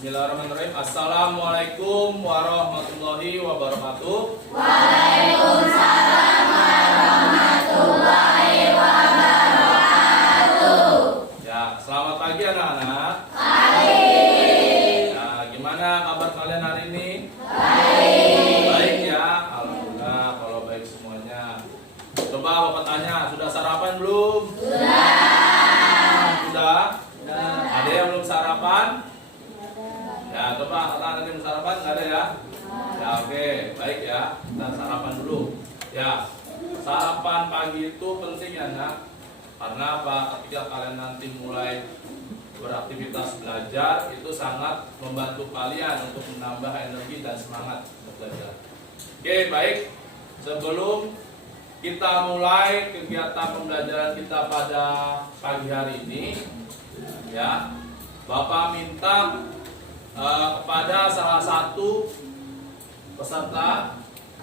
Bismillahirrahmanirrahim. Assalamualaikum warahmatullahi wabarakatuh. Waalaikumsalam warahmatullahi wabarakatuh. Ya, selamat pagi anak-anak. Pagi. Nah, gimana kabar kalian hari ini? Baik. Baik ya, alhamdulillah kalau baik semuanya. Coba bapak tanya, sudah sarapan belum? Sudah? Ada yang belum sarapan? Ya, coba kalau ada yang belum sarapan, nggak ada ya? Ya, oke, baik ya. Kita sarapan dulu. Ya, sarapan pagi itu penting ya, nak. Karena apa? Ketika kalian nanti mulai beraktivitas belajar, itu sangat membantu kalian untuk menambah energi dan semangat untuk belajar. Oke, baik. Sebelum kita mulai kegiatan pembelajaran kita pada pagi hari ini, ya, Bapak minta kepada salah satu peserta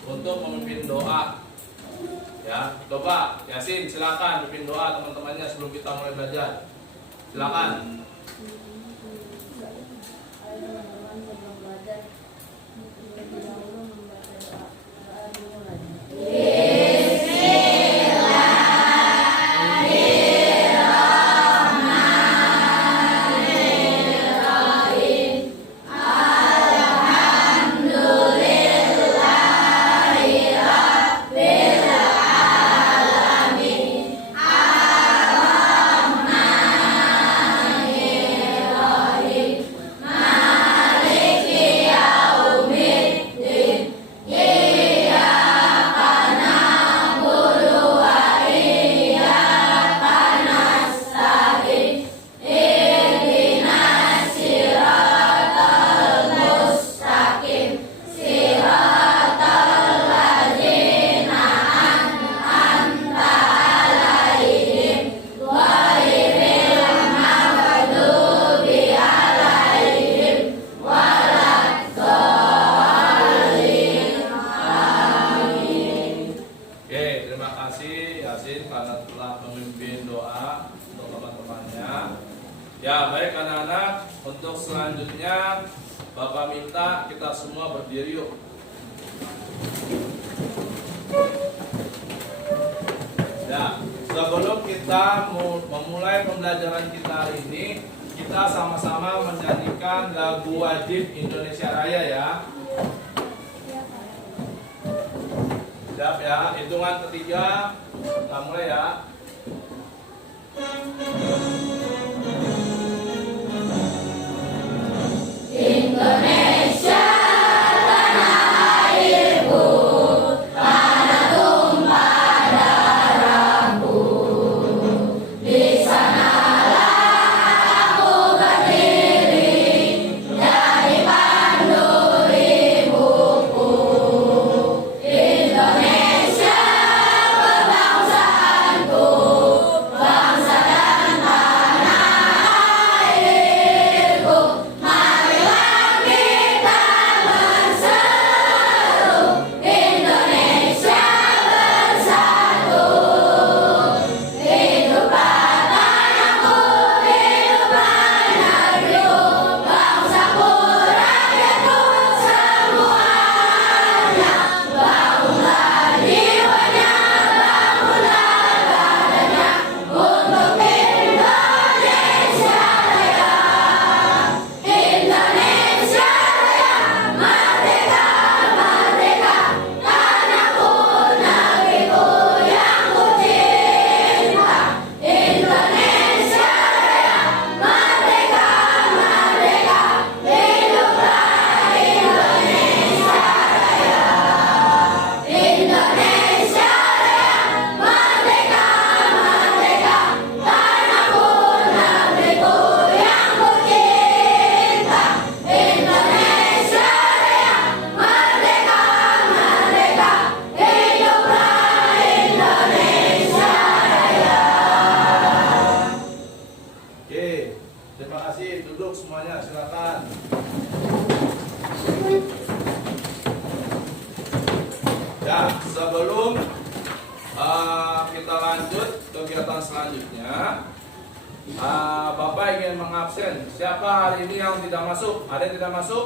untuk memimpin doa. Ya, coba Yasin silakan pimpin doa teman-temannya sebelum kita mulai belajar. Silakan. Karena telah memimpin doa untuk teman-temannya. Ya, baik anak-anak, untuk selanjutnya Bapak minta kita semua berdiri yuk. Ya, sebelum kita memulai pembelajaran kita hari ini, kita sama-sama menyanyikan lagu wajib Indonesia Raya ya. Siap ya, hitungan ketiga kita mulai ya. Indonesia tanah airku, tanah tumpah darahku. Di sanalah aku berdiri, jadi pandu ibuku. Indonesia kebangsaanku, bangsa dan tanah airku. Marilah kita berseru, Indonesia bersatu. Hiduplah tanahku, hiduplah negeriku, bangsaku, rakyatku semuanya. Bangunlah jiwanya, bangunlah badannya untuk Indonesia Raya. Indonesia Raya, merdeka, merdeka, tanahku, negeriku yang ku cinta. Indonesia Raya, merdeka, merdeka, hiduplah Indonesia Raya. Indonesia Raya, merdeka, merdeka, tanahku, negeriku yang ku cinta. Indonesia Raya, merdeka, merdeka, hiduplah Indonesia Raya. Oke, terima kasih. Duduk semuanya, silakan. Ya, sebelum kita lanjut kegiatan selanjutnya, Bapak ingin mengabsen. Siapa hari ini yang tidak masuk? Ada yang tidak masuk?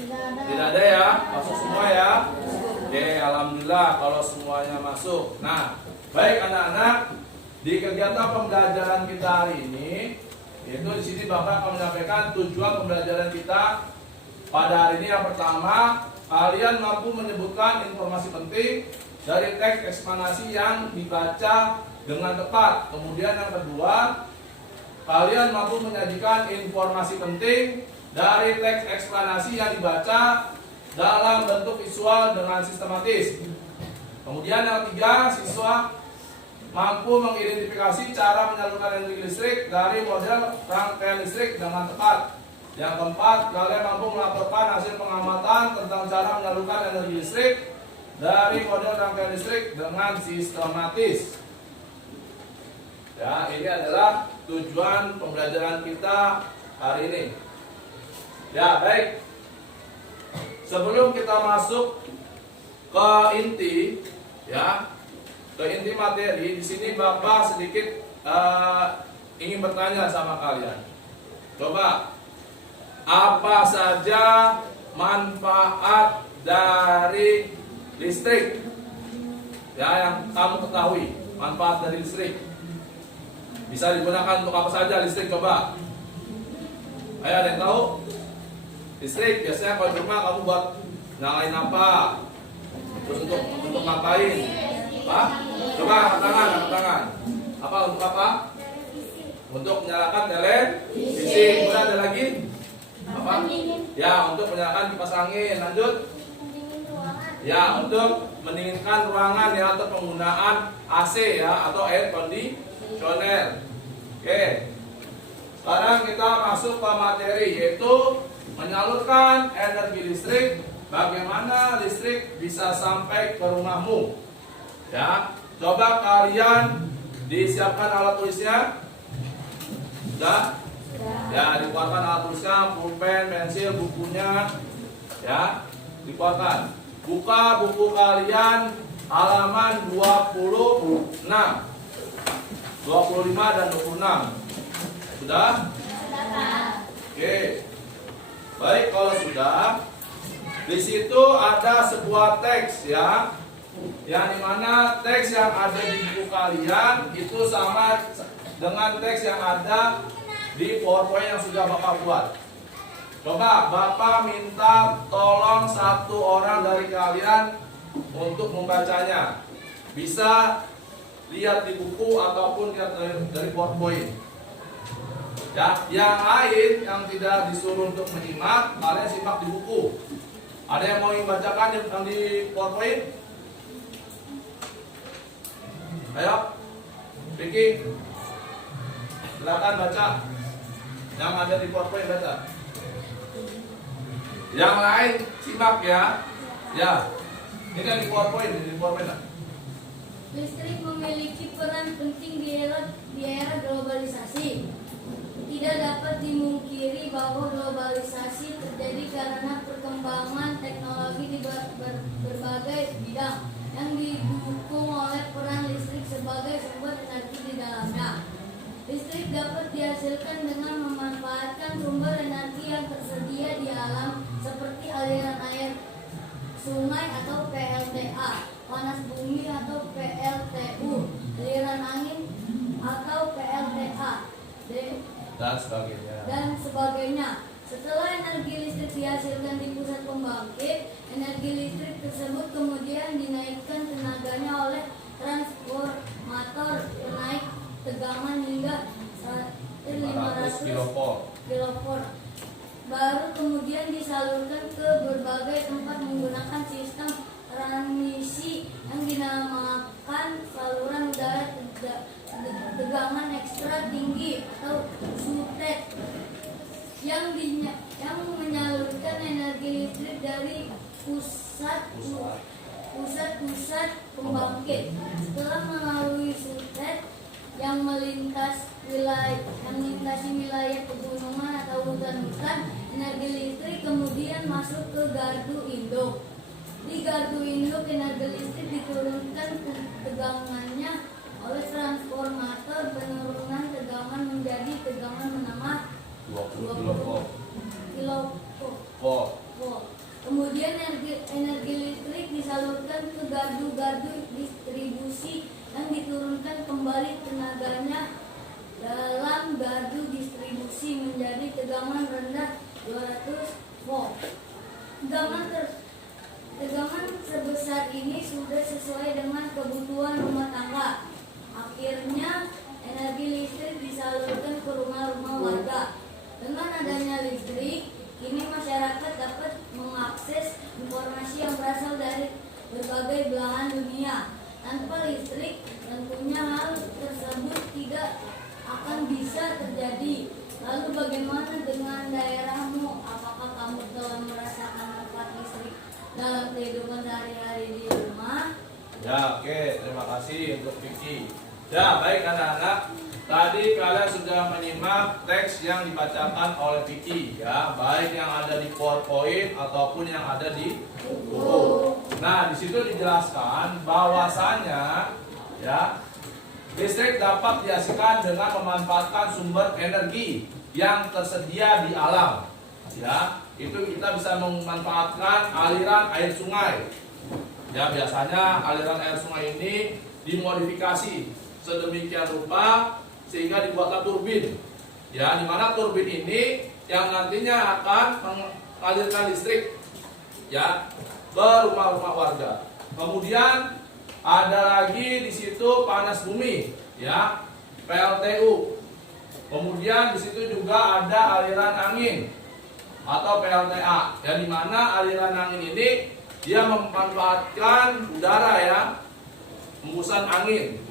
Tidak ada ya? Masuk semua ya? Oke, alhamdulillah kalau semuanya masuk. Nah, baik anak-anak, di kegiatan pembelajaran kita hari ini, yaitu di sini Bapak akan menyampaikan tujuan pembelajaran kita pada hari ini. Yang pertama, kalian mampu menyebutkan informasi penting dari teks eksplanasi yang dibaca dengan tepat. Kemudian yang kedua, kalian mampu menyajikan informasi penting dari teks eksplanasi yang dibaca dalam bentuk visual dengan sistematis. Kemudian yang ketiga, siswa mampu mengidentifikasi cara menyalurkan energi listrik dari model rangkaian listrik dengan tepat. Yang keempat, kalian mampu melaporkan hasil pengamatan tentang cara menyalurkan energi listrik dari model rangkaian listrik dengan sistematis. Ya, ini adalah tujuan pembelajaran kita hari ini. Ya, baik. Sebelum kita masuk ke inti, ya, ke inti materi, di sini Bapak sedikit ingin bertanya sama kalian. Coba, apa saja manfaat dari listrik? Ya, yang kamu ketahui, manfaat dari listrik. Bisa digunakan untuk apa saja listrik? Coba. Ayo, ada yang tahu? Listrik biasanya kalau di rumah kamu buat nyalain apa? Terus untuk ngapain? Apa? Coba angkat tangan. Apa untuk apa? Untuk menyalakan televisi. Kemudian ada lagi? Apa? Ya, untuk menyalakan kipas angin. Lanjut. Ya, untuk mendinginkan ruangan ya, atau penggunaan AC ya, atau air conditioner. Oke. Sekarang kita masuk ke materi, yaitu menyalurkan energi listrik. Bagaimana listrik bisa sampai ke rumahmu? Ya, coba kalian disiapkan alat tulisnya. Sudah? Ya, dikeluarkan alat tulisnya, pulpen, pensil, bukunya. Ya, dikeluarkan. Buka buku kalian halaman 26, 25 dan 26. Sudah? Oke. Baik, kalau sudah, di situ ada sebuah teks ya, yang dimana teks yang ada di buku kalian itu sama dengan teks yang ada di PowerPoint yang sudah Bapak buat. Coba Bapak minta tolong satu orang dari kalian untuk membacanya. Bisa lihat di buku ataupun lihat dari PowerPoint. Ya, yang lain yang tidak disuruh untuk menyimak, kalian simak di buku. Ada yang mau membacakan yang di PowerPoint? Ayo, Vicky, silakan baca. Yang ada di PowerPoint baca. Yang lain simak ya. Ya, ini kan di PowerPoint, Listrik memiliki peran penting di era globalisasi. Tidak dapat dimungkiri bahwa globalisasi terjadi karena perkembangan teknologi di berbagai bidang yang didukung oleh peran listrik sebagai sumber energi di dalamnya. Listrik dapat dihasilkan dengan memanfaatkan sumber energi yang tersedia di alam seperti aliran air sungai atau PLTA, panas bumi atau PLTU, aliran angin atau PLTA, dan sebagainya. Setelah energi listrik dihasilkan di pusat pembangkit, energi listrik tersebut kemudian dinaikkan tenaganya oleh transformator penaik tegangan hingga 500 kV. Baru kemudian disalurkan ke berbagai tempat menggunakan sistem transmisi yang dinamakan saluran udara tegangan ekstra tinggi atau SUTEK yang menyalurkan energi listrik dari pusat-pusat pembangkit. Setelah melalui SUTEK yang melintasi wilayah pegunungan atau hutan-hutan, energi listrik kemudian masuk ke gardu induk. Di gardu induk, energi listrik diturunkan tegangannya oleh transformator penurunan menjadi tegangan menengah 20 kilovolt. Kemudian energi listrik disalurkan ke gardu-gardu distribusi yang diturunkan kembali tenaganya dalam gardu distribusi menjadi tegangan rendah 200 volt. Tegangan sebesar ini sudah sesuai dengan kebutuhan rumah tangga. Akhirnya energi listrik disalurkan ke rumah-rumah warga. Dengan adanya listrik, kini masyarakat dapat mengakses informasi yang berasal dari berbagai belahan dunia. Tanpa listrik, tentunya hal tersebut tidak akan bisa terjadi. Lalu bagaimana dengan daerahmu? Apakah kamu telah merasakan manfaat listrik dalam kehidupan sehari-hari di rumah? Ya, oke, terima kasih untuk Vicky. Ya, baik anak-anak. Tadi kalian sudah menyimak teks yang dibacakan oleh Vicky, ya, baik yang ada di PowerPoint ataupun yang ada di buku. Nah, di situ dijelaskan bahwasanya, ya, listrik dapat dihasilkan dengan memanfaatkan sumber energi yang tersedia di alam. Ya, itu kita bisa memanfaatkan aliran air sungai. Ya, biasanya aliran air sungai ini dimodifikasi sedemikian rupa sehingga dibuatlah turbin. Ya, di mana turbin ini yang nantinya akan mengalirkan listrik, ya, ke rumah-rumah warga. Kemudian ada lagi di situ panas bumi, ya, PLTU. Kemudian di situ juga ada aliran angin atau PLTA, yang dimana aliran angin ini dia memanfaatkan udara, ya, hembusan angin.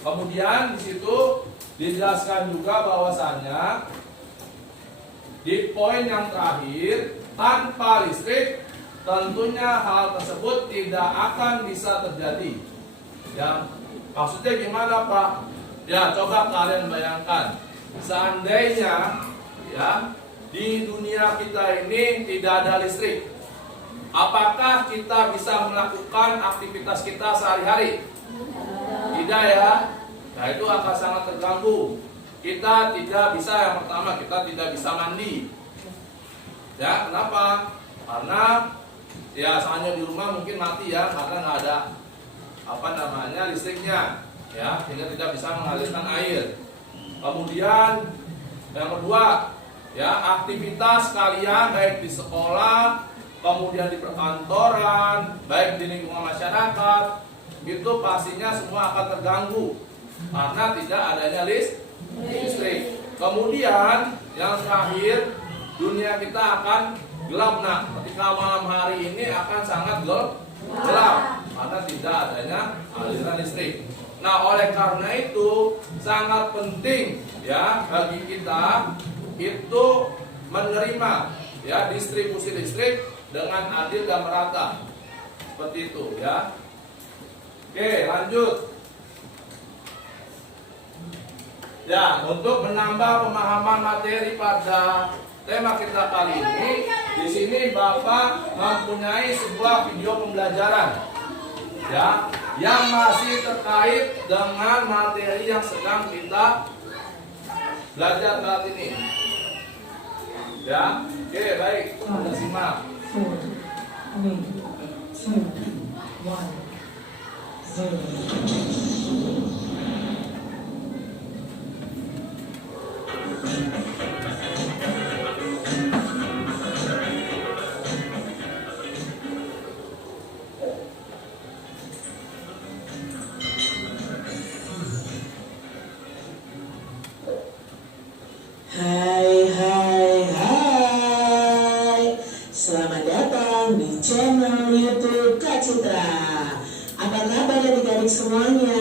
Kemudian di situ dijelaskan juga bahwasannya di poin yang terakhir, tanpa listrik tentunya hal tersebut tidak akan bisa terjadi. Ya, maksudnya gimana, Pak? Ya, coba kalian bayangkan, seandainya, ya, di dunia kita ini tidak ada listrik, apakah kita bisa melakukan aktivitas kita sehari-hari? Tidak, ya. Nah, itu akan sangat terganggu. Kita tidak bisa, yang pertama, kita tidak bisa mandi. Ya, kenapa? Karena ya soalnya di rumah mungkin mati, ya, karena nggak ada listriknya, ya, sehingga tidak bisa mengalirkan air. Kemudian yang kedua, ya, aktivitas kalian baik di sekolah, kemudian di perkantoran, baik di lingkungan masyarakat, itu pastinya semua akan terganggu karena tidak adanya listrik. Kemudian yang terakhir, dunia kita akan gelap. Nah, ketika malam hari ini akan sangat gelap karena tidak adanya aliran listrik. Nah, oleh karena itu sangat penting, ya, bagi kita itu menerima, ya, distribusi listrik dengan adil dan merata. Seperti itu, ya. Oke, lanjut. Ya, untuk menambah pemahaman materi pada tema kita kali ini, di sini Bapak mempunyai sebuah video pembelajaran, ya, yang masih terkait dengan materi yang sedang kita belajar saat ini. Ya, oke, baik, kita simak. 4, 3, 2, 1, 0. Selamat datang di channel YouTube Kak Citra. Apa kabar adik-adik semuanya?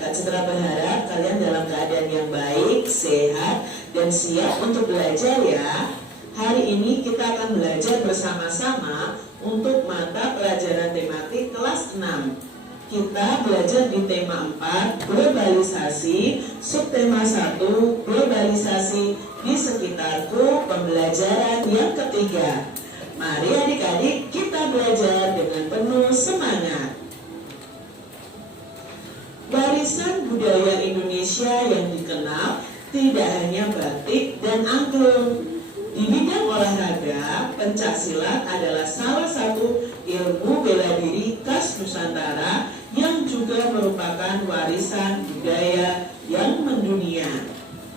Kak Citra berharap kalian dalam keadaan yang baik, sehat, dan siap untuk belajar, ya. Hari ini kita akan belajar bersama-sama untuk mata pelajaran tematik kelas 6. Kita belajar di tema 4, globalisasi, subtema 1, globalisasi di sekitarku, pembelajaran yang ketiga. Mari adik-adik kita belajar dengan penuh semangat. Warisan budaya Indonesia yang dikenal tidak hanya batik dan angklung. Di bidang olahraga, pencaksilat adalah salah satu ilmu bela diri khas Nusantara yang juga merupakan warisan budaya yang mendunia.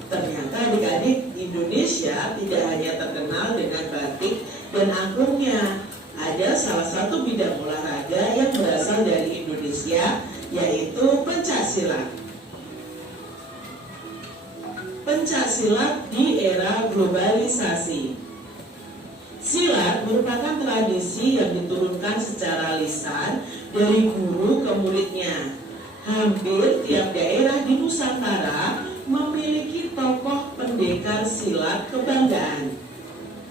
Ternyata adik-adik, Indonesia tidak hanya terkenal dengan batik dan angklungnya. Ada salah satu bidang olahraga yang berasal dari Indonesia, yaitu pencaksilat. Pencaksilat di era globalisasi. Silat merupakan tradisi yang diturunkan secara lisan dari guru ke muridnya. Hampir tiap daerah di Nusantara memiliki tokoh pendekar silat kebanggaan.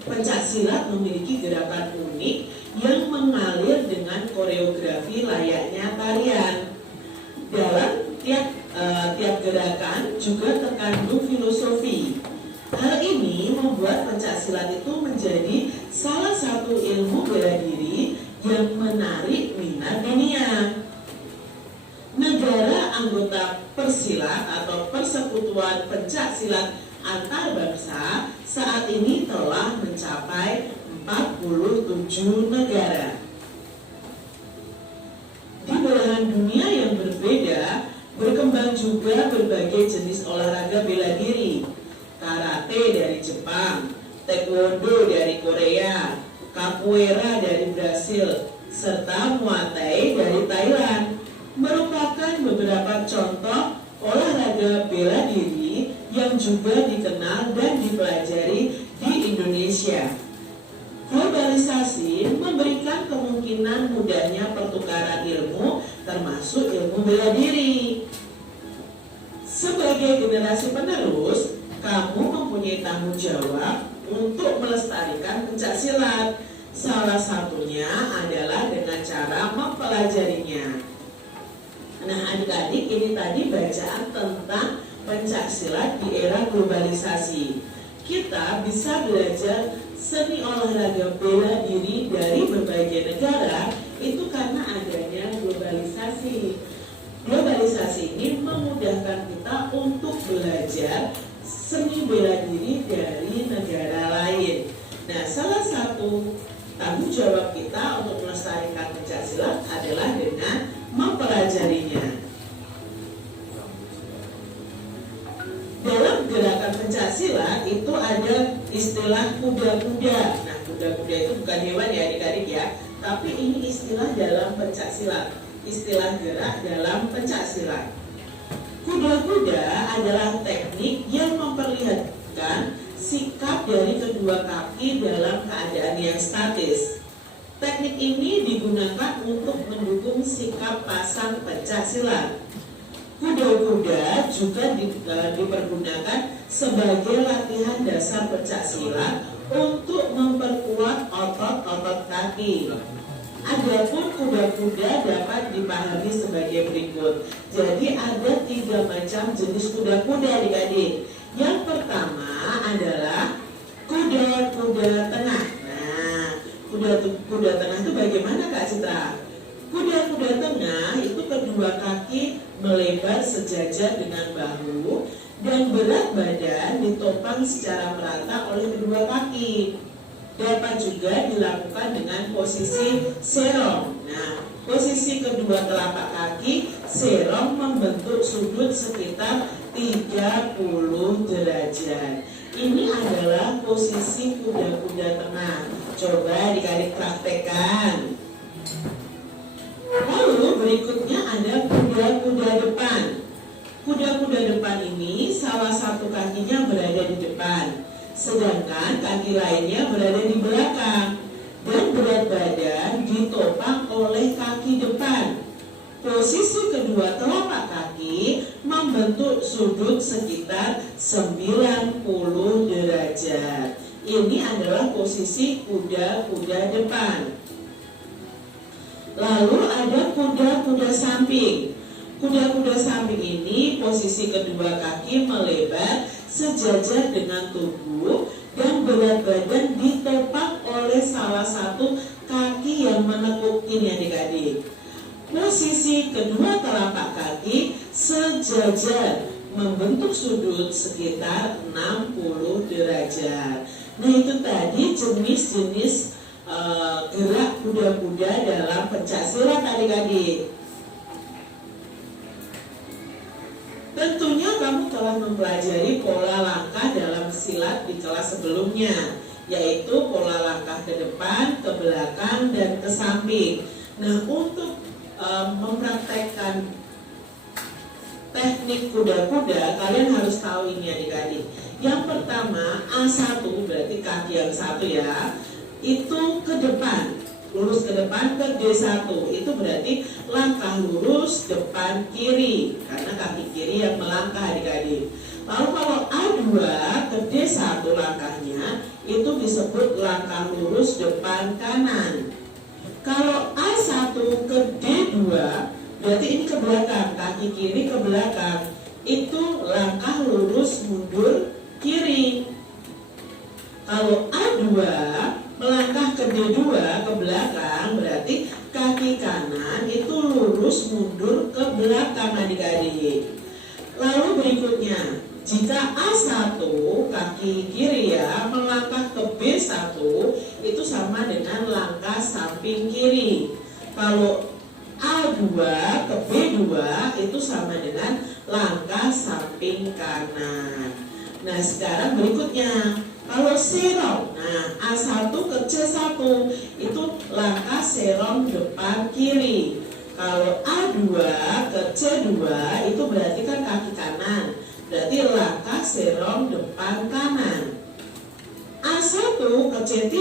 Pencaksilat memiliki gerakan unik yang mengalir dengan koreografi layaknya tarian. Dalam tiap gerakan juga terkandung filosofi. Hal ini membuat pencaksilat itu menjadi salah satu ilmu bela diri yang menarik minat dunia. Negara anggota Persilat atau Persekutuan Pencaksilat Antar Bangsa saat ini telah mencapai 47 negara. Di belahan dunia yang berbeda, berkembang juga berbagai jenis olahraga bela diri. Karate dari Jepang, Taekwondo dari Korea, Capoeira dari Brasil, serta Muay Thai dari Thailand merupakan beberapa contoh olahraga bela diri yang juga dikenal dan dipelajari di Indonesia. Globalisasi memberikan kemungkinan mudahnya pertukaran ilmu, termasuk ilmu bela diri. Sebagai generasi penerus, kamu mempunyai tanggung jawab untuk melestarikan pencaksilat. Salah satunya adalah dengan cara mempelajarinya. Nah, adik-adik, ini tadi bacaan tentang pencaksilat di era globalisasi. Kita bisa belajar seni olahraga bela diri dari berbagai negara itu karena adanya globalisasi. Globalisasi ini memudahkan kita untuk belajar seni bela diri dari negara lain. Nah, salah satu tanggung jawab kita untuk melestarikan pencaksilat adalah dengan mempelajarinya. Dalam gerakan pencaksilat itu ada istilah kuda-kuda. Nah, kuda-kuda itu bukan hewan ya adik-adik ya, tapi ini istilah dalam pencaksilat, istilah gerak dalam pencaksilat. Kuda-kuda adalah teknik yang memperlihatkan sikap dari kedua kaki dalam keadaan yang statis. Teknik ini digunakan untuk mendukung sikap pasang pencaksilat. Kuda-kuda juga dipergunakan sebagai latihan dasar pencaksilat untuk memperkuat otot-otot kaki. Adapun kuda-kuda dapat dipahami sebagai berikut. Jadi ada 3 macam jenis kuda-kuda adik-adik. Yang pertama adalah kuda-kuda tengah. Nah, kuda tengah itu bagaimana Kak Citra? Kuda-kuda tengah itu kedua kaki melebar sejajar dengan bahu dan berat badan ditopang secara merata oleh kedua kaki. Dapat juga dilakukan dengan posisi serong. Nah, posisi kedua telapak kaki serong membentuk sudut sekitar 30 derajat. Ini adalah posisi kuda-kuda tengah. Coba adik-adik praktekkan. Lalu berikutnya ada kuda-kuda depan. Kuda-kuda depan ini salah satu kakinya berada di depan, sedangkan kaki lainnya berada di belakang, dan berat badan ditopang oleh kaki depan. Posisi kedua telapak kaki membentuk sudut sekitar 90 derajat. Ini adalah posisi kuda-kuda depan. Lalu ada kuda-kuda samping. Kuda-kuda samping ini posisi kedua kaki melebar sejajar dengan tubuh dan berat badan ditopang oleh salah satu kaki yang menekuk. Ini adik-adik. Posisi kedua telapak kaki sejajar membentuk sudut sekitar 60 derajat. Nah itu tadi jenis-jenis gerak kuda-kuda dalam pencaksilat adik-adik. Tentunya kamu telah mempelajari pola langkah dalam silat di kelas sebelumnya, yaitu pola langkah ke depan, ke belakang, dan ke samping. Nah untuk mempraktekkan teknik kuda-kuda, kalian harus tahu ini adik-adik. Yang pertama, A1 berarti kaki yang satu ya, itu ke depan, lurus ke depan ke D1, itu berarti langkah lurus depan kiri, karena kaki kiri yang melangkah adik-adik. Lalu kalau A2 ke D1 langkahnya, itu disebut langkah lurus depan kanan. Kalau A1 ke D2, berarti ini ke belakang, kaki kiri ke belakang, itu langkah lurus mundur kiri. Kalau A2 melangkah ke D2 ke belakang, berarti kaki kanan itu lurus mundur ke belakang adik-adik. Lalu berikutnya, jika A1 kaki kiri ya melangkah ke B1, itu sama dengan langkah samping kiri. Kalau A2 ke B2 itu sama dengan langkah samping kanan. Nah sekarang berikutnya, kalau serong, nah A1 ke C1 itu langkah serong depan kiri. Kalau A2 ke C2 itu berarti kan kaki kanan, berarti langkah serong depan kanan. A1 ke C3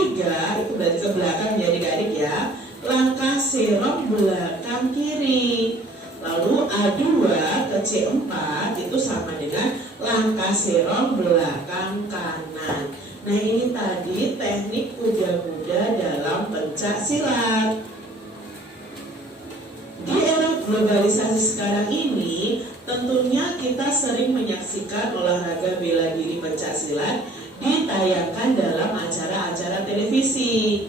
itu berarti ke belakang ya adik-adik ya, langkah serong belakang kiri. Lalu A2 ke C4 itu sama dengan langkah serong belakang kanan. Nah ini tadi teknik kuda-kuda dalam pencak silat. Di era globalisasi sekarang ini, tentunya kita sering menyaksikan olahraga bela diri pencak silat ditayangkan dalam acara-acara televisi.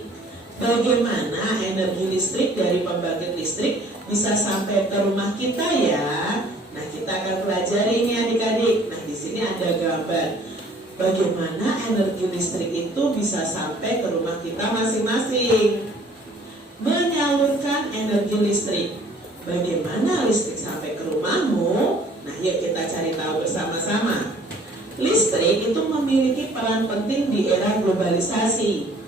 Bagaimana energi listrik dari pembangkit listrik bisa sampai ke rumah kita ya? Nah kita akan pelajari ini adik-adik. Nah di sini ada gambar bagaimana energi listrik itu bisa sampai ke rumah kita masing-masing. Menyalurkan energi listrik. Bagaimana listrik sampai ke rumahmu? Nah yuk kita cari tahu bersama-sama. Listrik itu memiliki peran penting di era globalisasi.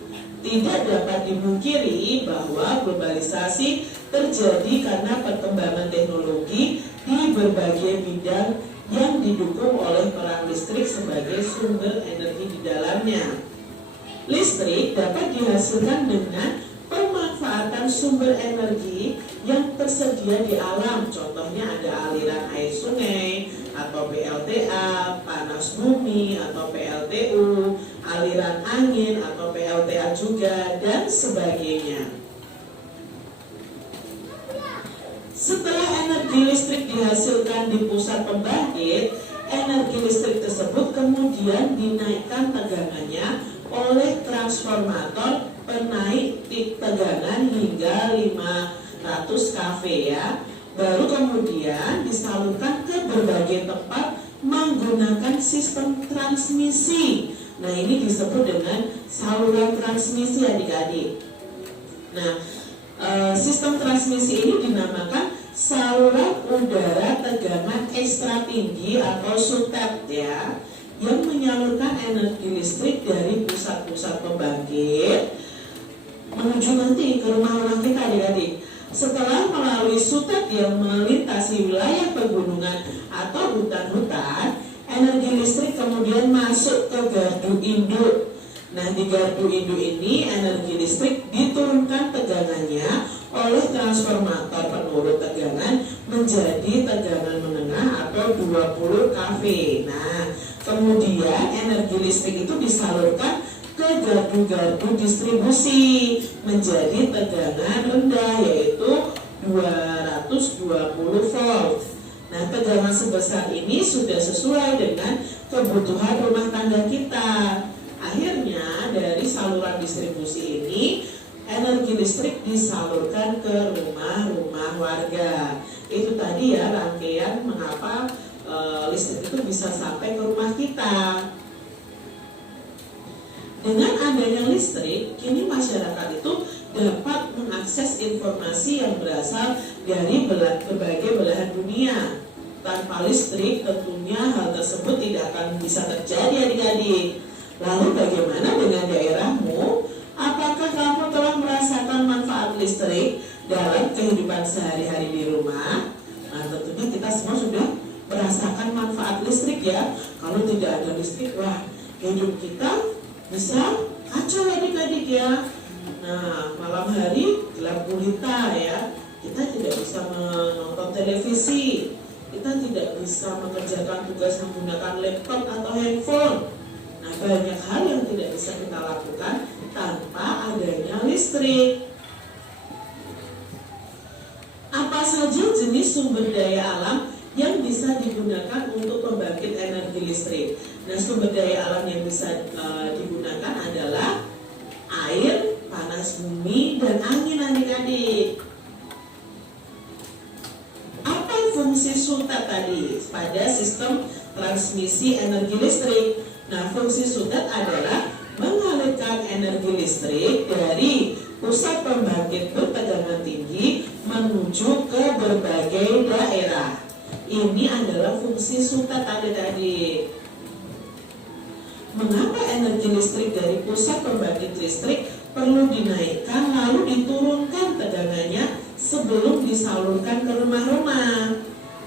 Tidak dapat dimungkiri bahwa globalisasi terjadi karena perkembangan teknologi di berbagai bidang yang didukung oleh peran listrik sebagai sumber energi di dalamnya. Listrik dapat dihasilkan dengan pemanfaatan sumber energi yang tersedia di alam. Contohnya ada aliran air sungai atau PLTA, panas bumi atau PLTU, aliran angin atau PLTA juga, dan sebagainya. Setelah energi listrik dihasilkan di pusat pembangkit, energi listrik tersebut kemudian dinaikkan tegangannya oleh transformator penaik tegangan hingga 500 kV ya. Baru kemudian disalurkan ke berbagai tempat menggunakan sistem transmisi. Nah ini disebut dengan saluran transmisi adik-adik. Nah sistem transmisi ini dinamakan saluran udara tegangan ekstra tinggi atau SUTEP ya, yang menyalurkan energi listrik dari pusat-pusat pembangkit menuju nanti ke rumah-rumah kita adik-adik. Setelah melalui SUTEP yang melintasi wilayah pegunungan atau hutan-hutan, energi listrik kemudian masuk ke gardu induk. Nah di gardu induk ini energi listrik diturunkan tegangannya oleh transformator penurut tegangan menjadi tegangan menengah atau 20 kV. Nah kemudian energi listrik itu disalurkan ke gardu-gardu distribusi menjadi tegangan rendah yaitu 220 volt. Nah tegangan sebesar ini sudah sesuai dengan kebutuhan rumah tangga kita. Akhirnya dari saluran distribusi ini energi listrik disalurkan ke rumah-rumah warga. Itu tadi ya rangkaian mengapa listrik itu bisa sampai ke rumah kita. Dengan adanya listrik, kini masyarakat itu dapat mengakses informasi yang berasal dari berbagai belahan dunia. Tanpa listrik, tentunya hal tersebut tidak akan bisa terjadi, adik-adik. Lalu bagaimana dengan daerahmu? Apakah kamu telah merasakan manfaat listrik dalam kehidupan sehari-hari di rumah? Nah, tentunya kita semua sudah merasakan manfaat listrik ya. Kalau tidak ada listrik, wah, hidup kita bisa kacau adik-adik ya. Nah, malam hari gelap gulita ya. Kita tidak bisa menonton televisi. Kita tidak bisa mengerjakan tugas menggunakan laptop atau handphone. Nah, banyak hal yang tidak bisa kita lakukan tanpa adanya listrik. Apa saja jenis sumber daya alam yang bisa digunakan untuk pembangkit energi listrik? Nah, sumber daya alam yang bisa digunakan adalah air, panas bumi, dan angin, adik-adik. Apa fungsi sutat tadi pada sistem transmisi energi listrik? Nah, fungsi sutat adalah mengalirkan energi listrik dari pusat pembangkit bertegangan tinggi menuju ke berbagai daerah. Ini adalah fungsi sutat, adik-adik. Mengapa energi listrik dari pusat pembangkit listrik perlu dinaikkan lalu diturunkan tegangannya sebelum disalurkan ke rumah-rumah?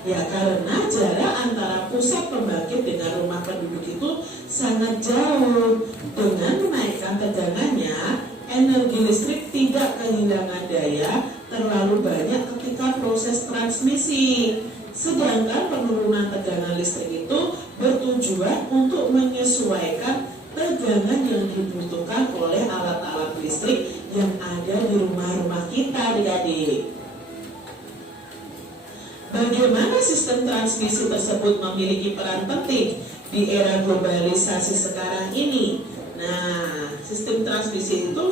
Ya, karena jarak antara pusat pembangkit dengan rumah penduduk itu sangat jauh. Dengan menaikkan tegangannya, energi listrik tidak kehilangan daya terlalu banyak ketika proses transmisi. Sedangkan penurunan tegangan listrik itu bertujuan untuk menyesuaikan tegangan yang dibutuhkan oleh alat-alat listrik yang ada di rumah-rumah kita, adik-adik. Bagaimana sistem transmisi tersebut memiliki peran penting di era globalisasi sekarang ini? Nah, sistem transmisi itu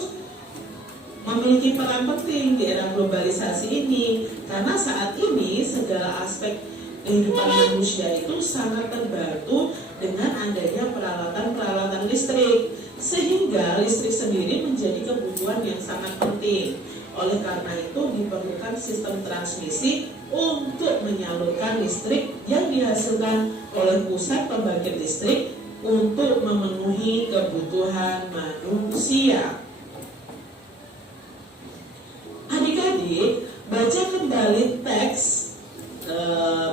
memiliki peran penting di era globalisasi ini karena saat ini segala aspek kehidupan manusia itu sangat terbantu dengan adanya peralatan-peralatan listrik, sehingga listrik sendiri menjadi kebutuhan yang sangat penting. Oleh karena itu diperlukan sistem transmisi untuk menyalurkan listrik yang dihasilkan oleh pusat pembangkit listrik untuk memenuhi kebutuhan manusia. Adik-adik, baca kembali teks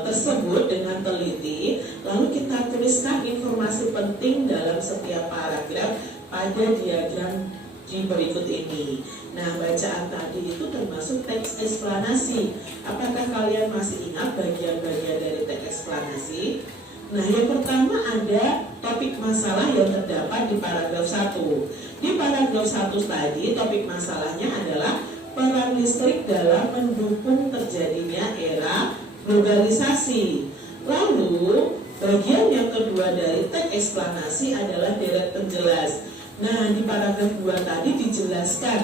tersebut dengan teliti, lalu kita tuliskan informasi penting dalam setiap paragraf pada diagram di berikut ini. Nah, bacaan tadi itu termasuk teks eksplanasi. Apakah kalian masih ingat bagian-bagian dari teks eksplanasi? Nah, yang pertama ada topik masalah yang terdapat di paragraf 1. Di paragraf 1 tadi, topik masalahnya adalah peran listrik dalam mendukung terjadinya era globalisasi. Lalu, bagian yang kedua dari teks eksplanasi adalah deret penjelas. Nah, di paragraf 2 tadi dijelaskan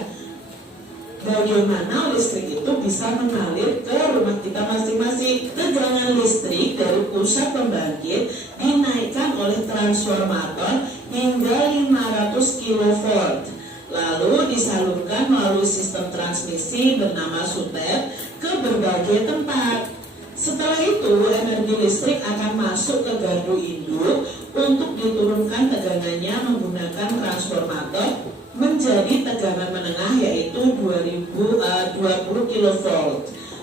bagaimana listrik itu bisa mengalir ke rumah kita masing-masing. Tegangan listrik dari pusat pembangkit dinaikkan oleh transformator hingga 500 kV. Lalu disalurkan melalui sistem transmisi bernama sutet ke berbagai tempat. Setelah itu, energi listrik akan masuk ke gardu induk untuk diturunkan tegangannya menggunakan transformator menjadi tegangan menengah yaitu 20 kV.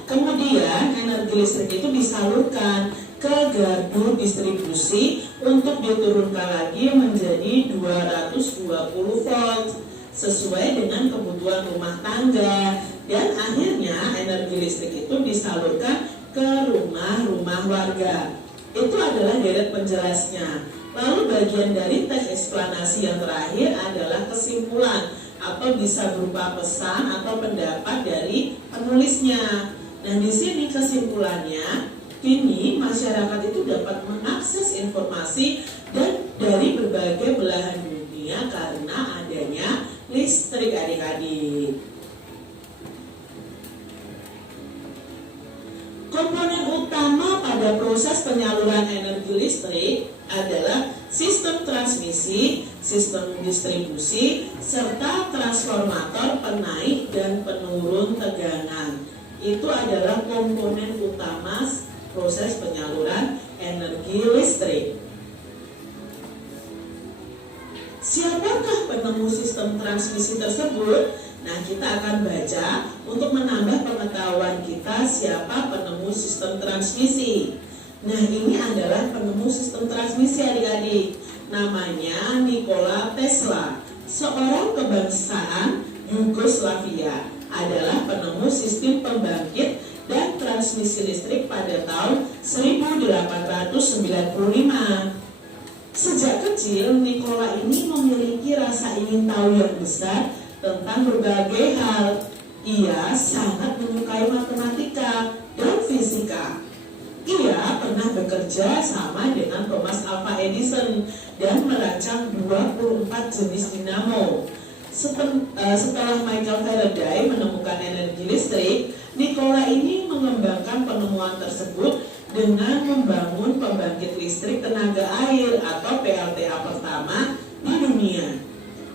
Kemudian energi listrik itu disalurkan ke gardu distribusi untuk diturunkan lagi menjadi 220 volt sesuai dengan kebutuhan rumah tangga, dan akhirnya energi listrik itu disalurkan ke rumah-rumah warga. Itu adalah deret penjelasnya. Lalu bagian dari teks eksplanasi yang terakhir adalah kesimpulan atau bisa berupa pesan atau pendapat dari penulisnya. Nah, di sini kesimpulannya, kini masyarakat itu dapat mengakses informasi dan dari berbagai belahan dunia karena adanya listrik, adik-adik. Komponen utama pada pada proses penyaluran energi listrik adalah sistem transmisi, sistem distribusi, serta transformator penaik dan penurun tegangan. Itu adalah komponen utama proses penyaluran energi listrik. Siapakah penemu sistem transmisi tersebut? Nah, kita akan baca untuk menambah pengetahuan kita siapa penemu sistem transmisi. Nah, ini adalah penemu sistem transmisi adik-adik. Namanya Nikola Tesla, seorang kebangsaan Yugoslavia, adalah penemu sistem pembangkit dan transmisi listrik pada tahun 1895. Sejak kecil, Nikola ini memiliki rasa ingin tahu yang besar tentang berbagai hal. Ia sangat menyukai matematika dan fisika. Ia pernah bekerja sama dengan Thomas Alva Edison dan merancang 24 jenis dinamo. Setelah Michael Faraday menemukan energi listrik, Nikola ini mengembangkan penemuan tersebut dengan membangun pembangkit listrik tenaga air atau PLTA pertama di dunia.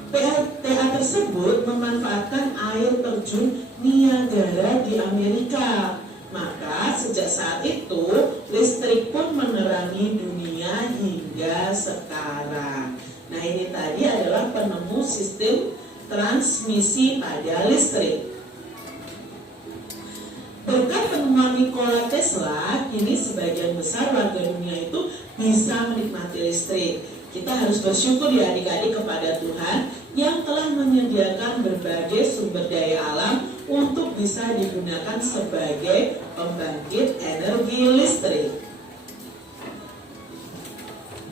PLTA tersebut memanfaatkan air terjun Niagara di Amerika. Maka sejak saat itu listrik pun menerangi dunia hingga sekarang. Nah, ini tadi adalah penemu sistem transmisi pada listrik. Berkat penemuan Nikola Tesla, kini sebagian besar warga dunia itu bisa menikmati listrik. Kita harus bersyukur ya adik-adik kepada Tuhan yang telah menyediakan berbagai sumber daya alam untuk bisa digunakan sebagai pembangkit energi listrik.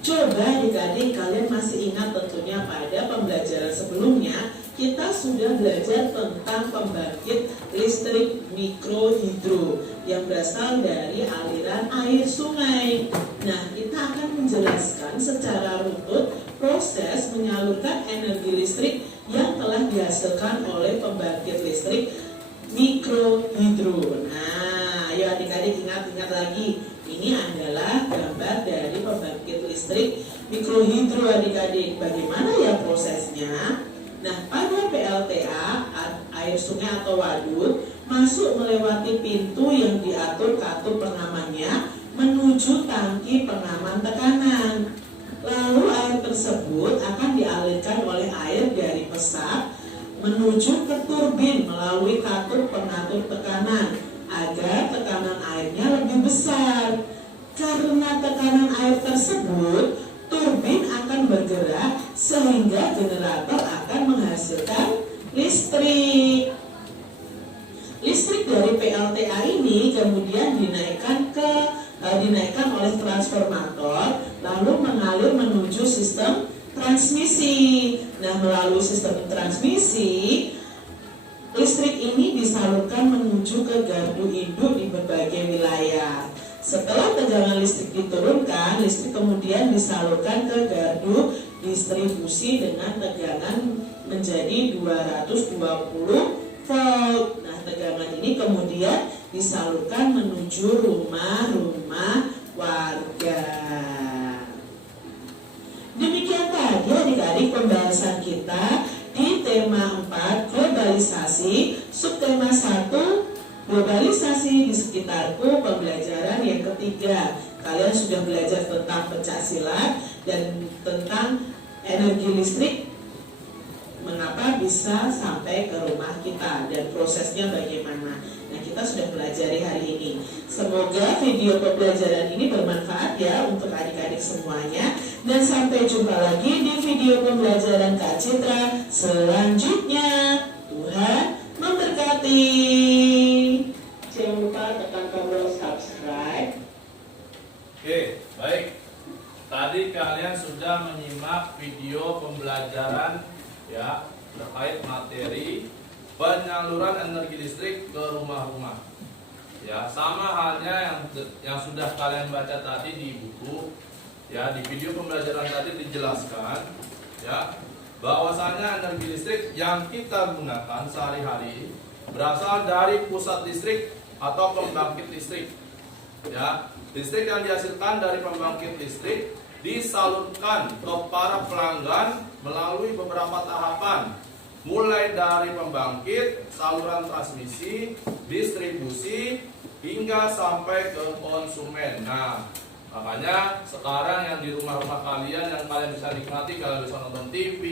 Coba adik-adik kalian masih ingat tentunya pada pembelajaran sebelumnya kita sudah belajar tentang pembangkit listrik mikrohidro yang berasal dari aliran air sungai. Nah, kita akan menjelaskan secara runtut proses menyalurkan energi listrik yang telah dihasilkan oleh pembangkit listrik mikrohidro. Nah, ayo adik-adik ingat-ingat lagi. Ini adalah gambar dari pembangkit listrik mikrohidro adik-adik. Bagaimana ya prosesnya? Nah, pada PLTA, air sungai atau waduk masuk melewati pintu yang diatur katup pengamannya menuju tangki pengaman tekanan. Lalu air tersebut akan dialirkan oleh air dari pesat menuju ke turbin melalui katup pengatur tekanan agar tekanan airnya lebih besar. Karena tekanan air tersebut, turbin akan bergerak sehingga generator akan menghasilkan listrik. Listrik dari PLTA ini kemudian dinaikkan oleh transformator lalu mengalir menuju sistem transmisi. Nah, melalui sistem transmisi listrik ini disalurkan menuju ke gardu induk di berbagai wilayah. Setelah tegangan listrik diturunkan, listrik kemudian disalurkan ke gardu distribusi dengan tegangan menjadi 220 volt. Nah, tegangan ini kemudian disalurkan menuju rumah-rumah warga. Demikian tadi adik-adik pembahasan kita di tema 4 globalisasi, subtema 1 globalisasi di sekitarku, pembelajaran yang ketiga. Kalian sudah belajar tentang pencaksilat dan tentang energi listrik, mengapa bisa sampai ke rumah kita dan prosesnya bagaimana. Nah, kita sudah pelajari hari ini. Semoga video pembelajaran ini bermanfaat ya untuk adik-adik semuanya. Dan sampai jumpa lagi di video pembelajaran Kak Citra selanjutnya. Tuhan memberkati. Jangan lupa tekan tombol subscribe. Oke, baik. Tadi kalian sudah menyimak video pembelajaran ya terkait materi penyaluran energi listrik ke rumah-rumah. Ya, sama halnya yang sudah kalian baca tadi di buku. Ya, di video pembelajaran tadi dijelaskan ya bahwasanya energi listrik yang kita gunakan sehari-hari berasal dari pusat listrik atau pembangkit listrik. Ya, Listrik yang dihasilkan dari pembangkit listrik disalurkan ke para pelanggan melalui beberapa tahapan, mulai dari pembangkit, saluran transmisi, distribusi, hingga sampai ke konsumen. Nah, makanya sekarang yang di rumah-rumah kalian yang kalian bisa nikmati, kalian bisa nonton TV,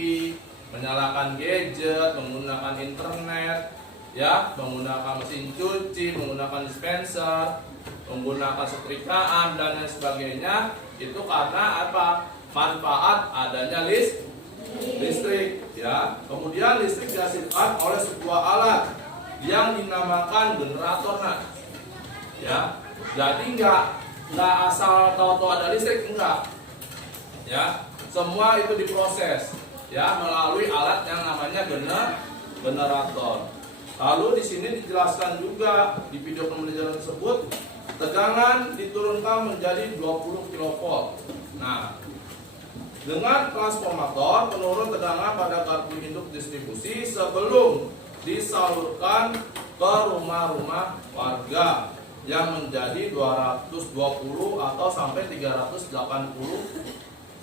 menyalakan gadget, menggunakan internet, ya, menggunakan mesin cuci, menggunakan dispenser, menggunakan setrikaan dan lain sebagainya, itu karena apa? Manfaat adanya listrik, ya. Kemudian listrik dihasilkan oleh sebuah alat yang dinamakan generator, nah, ya. Jadi nggak asal tahu-tahu ada listrik, enggak, ya. Semua itu diproses, ya, melalui alat yang namanya generator. Lalu di sini dijelaskan juga di video pembelajaran tersebut, tegangan diturunkan menjadi 20 kV. Nah, dengan transformator penurun tegangan pada gardu induk distribusi sebelum disalurkan ke rumah-rumah warga yang menjadi 220 atau sampai 380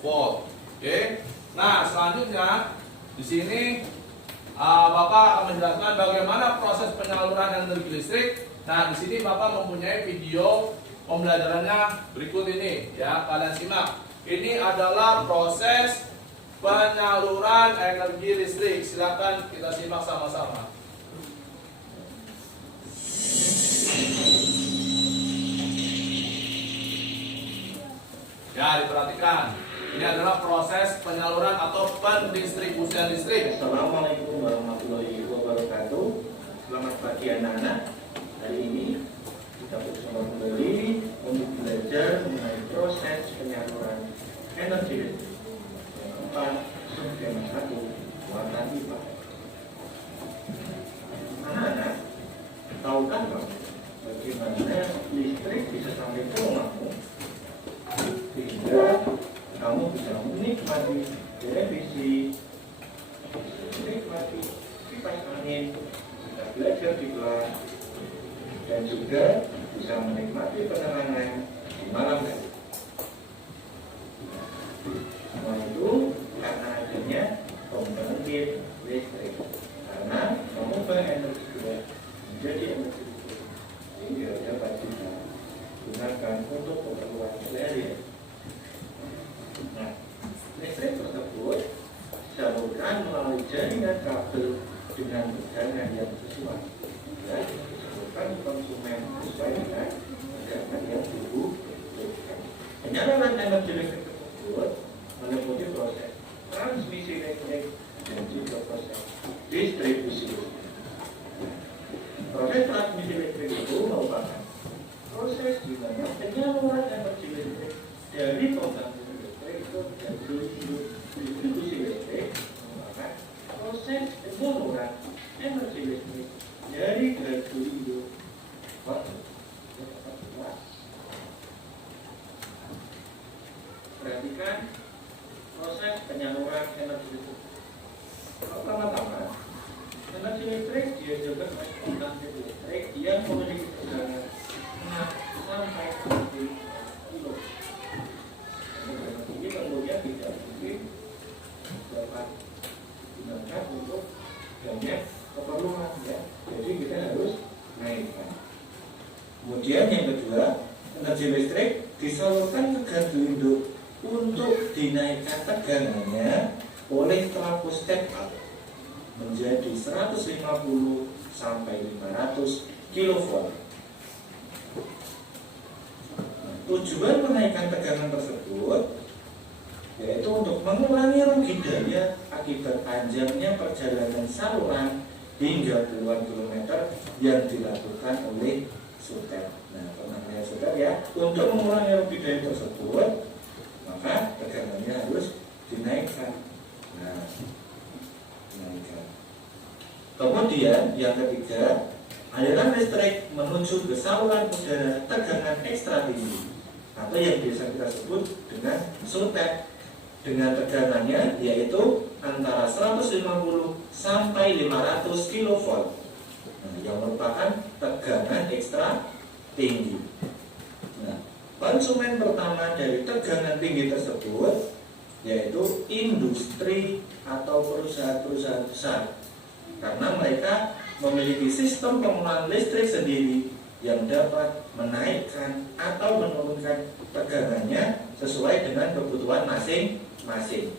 volt. Oke. Nah, selanjutnya di sini Bapak akan menjelaskan bagaimana proses penyaluran energi listrik. Nah, di sini Bapak mempunyai video pembelajarannya berikut ini, ya, kalian simak. Ini adalah proses penyaluran energi listrik. Silakan kita simak sama-sama. Ya, diperhatikan. Ini adalah proses penyaluran atau pendistribusian listrik. Assalamualaikum warahmatullahi wabarakatuh. Selamat pagi anak-anak. Hari ini kita bersama kembali untuk belajar mengenai proses penyaluran energi listrik. Yang keempat, subtema 1, muatan IPA. Anak-anak, tahukah kamu bagaimana listrik bisa sampai ke rumahmu? Sehingga kamu bisa menikmati televisi, menikmati kipas angin, bisa belajar di kelas, dan juga bisa menikmati penerangan di malam hari. Semua itu karena adanya pembangkit listrik. Karena mengubah energi kuat menjadi energi listrik sehingga dapat kita gunakan untuk keperluan sehari-hari. Nah, listrik tersebut disalurkan melalui jaringan kabel dengan tegangan yang sesuai, dan disalurkan konsumen sesuai dengan tegangan yang dibutuhkan. Penyaluran energi listrik tersebut meliputi proses transmisi listrik dan juga proses distribusi listrik. Proses transmisi listrik itu merupakan proses di mana penyaluran energi listrik dari pembangkit dan distribusi listrik merupakan proses penyaluran energi listrik dari gardu induk. Perhatikan proses penyaluran energi listrik. Pertama-tama, energi listrik dihasilkan oleh pembangkit listrik yang memiliki tegangan 6 sampai 10 kilo. Ini kemudian tidak mungkin dapat digunakan untuk banyak keperluan, ya. Jadi kita harus naikkan. Kemudian yang kedua, energi listrik disalurkan ke gardu induk untuk dinaikkan tegangannya oleh lampu step up menjadi 150 sampai 500 kV. Tujuan menaikkan tegangan tersebut yaitu untuk mengurangi rugi daya akibat panjangnya perjalanan saluran hingga puluhan kilometer yang dilakukan oleh sutet. Nah, pernah lihat sutet, ya? Untuk mengurangi rugi daya tersebut, maka tegangannya harus dinaikkan. Nah, dinaikkan. Kemudian yang ketiga, aliran listrik menuju ke saluran udara tegangan ekstra tinggi atau yang biasa kita sebut dengan sutet, dengan tegangannya yaitu antara 150 sampai 500 kV, yang merupakan tegangan ekstra tinggi. Nah, Konsumen pertama dari tegangan tinggi tersebut yaitu industri atau perusahaan-perusahaan besar, karena mereka memiliki sistem penggunaan listrik sendiri yang dapat menaikkan atau menurunkan tegangannya sesuai dengan kebutuhan masing-masing.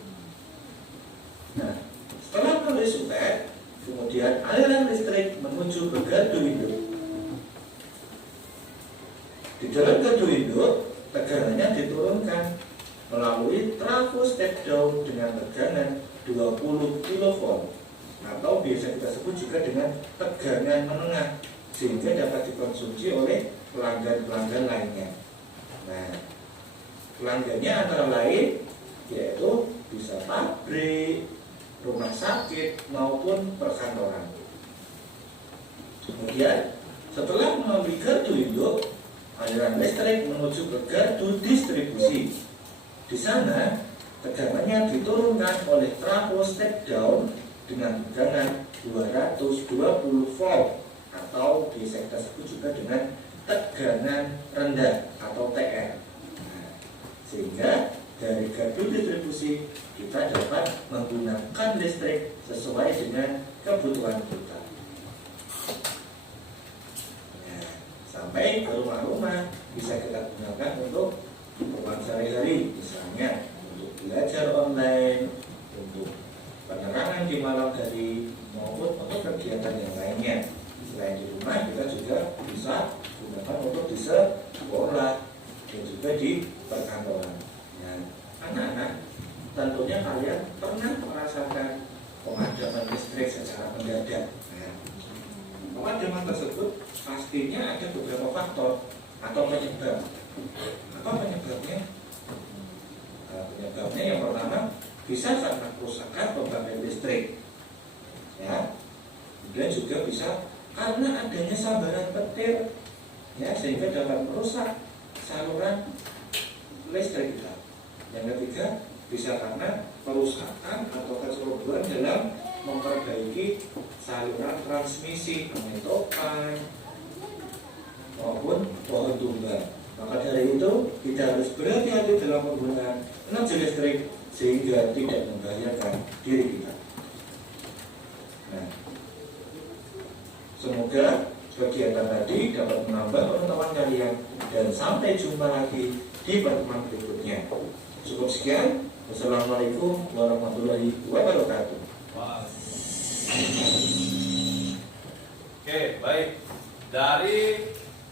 Nah, setelah melalui sutek, kemudian aliran listrik menuju ke gardu induk. Di dalam gardu induk, tegangannya diturunkan melalui trafo step down dengan tegangan 20 kV atau biasa kita sebut juga dengan tegangan menengah, sehingga dapat dikonsumsi oleh pelanggan-pelanggan lainnya. Nah, pelanggannya antara lain yaitu bisa pabrik, rumah sakit maupun perkantoran. Kemudian setelah melalui gardu induk, aliran listrik menuju ke gardu distribusi. Di sana tegangannya diturunkan oleh trafo step down dengan tegangan 220 volt atau biasa kita sebut juga dengan tegangan rendah atau TR. Nah, sehingga dari gardu distribusi kita dapat menggunakan listrik sesuai dengan kebutuhan kita. Nah, sampai ke rumah-rumah bisa kita gunakan untuk keperluan sehari-hari, misalnya untuk belajar online, untuk penerangan di malam hari, maupun untuk kegiatan yang lainnya. Selain di rumah, kita juga bisa gunakan untuk di sekolah dan juga di perkantoran. Nah, anak-anak, tentunya kalian pernah merasakan pemadaman listrik secara mendadak. Nah, pemadaman tersebut pastinya ada beberapa faktor atau penyebab. Apa penyebabnya? Penyebabnya yang pertama bisa karena kerusakan pembangkit listrik, ya. Kemudian juga bisa karena adanya sambaran petir, ya, sehingga dapat merusak saluran listrik kita. Yang ketiga bisa karena kerusakan atau kecerobohan dalam memperbaiki saluran transmisi pengetokan maupun pohon tumbang. Maka dari itu kita harus berhati-hati dalam penggunaan energi listrik sehingga tidak membahayakan diri kita. Nah, semoga kegiatan tadi dapat menambah pengetahuan kalian dan sampai jumpa lagi di pertemuan berikutnya. Cukup sekian. Wassalamualaikum warahmatullahi wabarakatuh. Oke, baik. Dari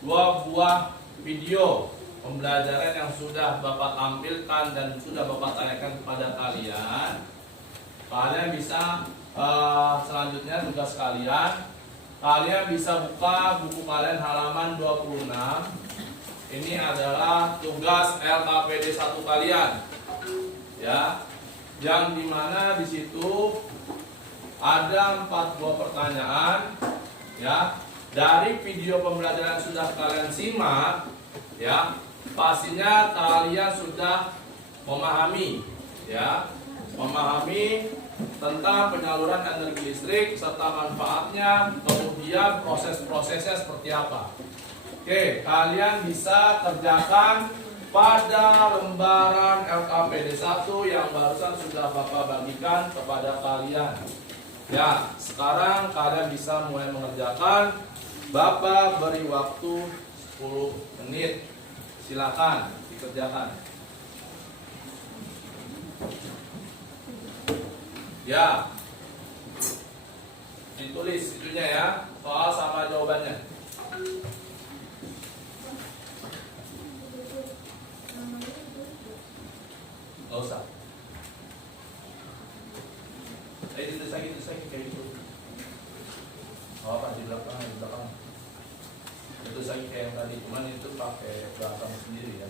2 buah video pembelajaran yang sudah Bapak tampilkan dan sudah Bapak tanyakan kepada kalian, kalian bisa selanjutnya tugas kalian bisa buka buku kalian halaman 26. Ini adalah tugas LKPD 1 kalian, ya, yang dimana di situ ada 4 buah pertanyaan, ya. Dari video pembelajaran sudah kalian simak, ya, pastinya kalian sudah memahami, ya, memahami tentang penyaluran energi listrik serta manfaatnya, kemudian proses-prosesnya seperti apa. Oke, kalian bisa kerjakan pada lembaran LKPD 1 yang barusan sudah Bapak bagikan kepada kalian. Ya, sekarang kalian bisa mulai mengerjakan. Bapak beri waktu 10 menit. Silakan dikerjakan. Ya. Ditulis itunya ya, soal sama jawabannya. Gak usah. Ditulis lagi kayak gitu. Oh, apa di belakang. Itu lagi kayak yang tadi, cuman itu pakai bahasamu sendiri ya.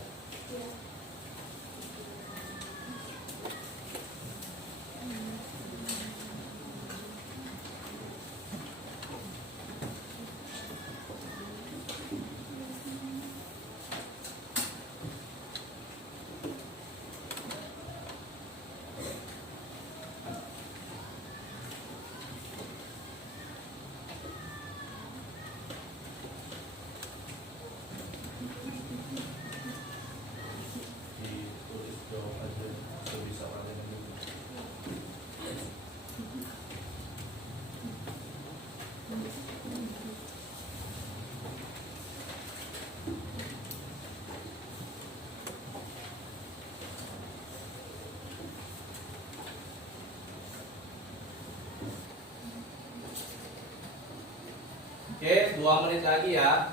Oke, 2 menit lagi ya.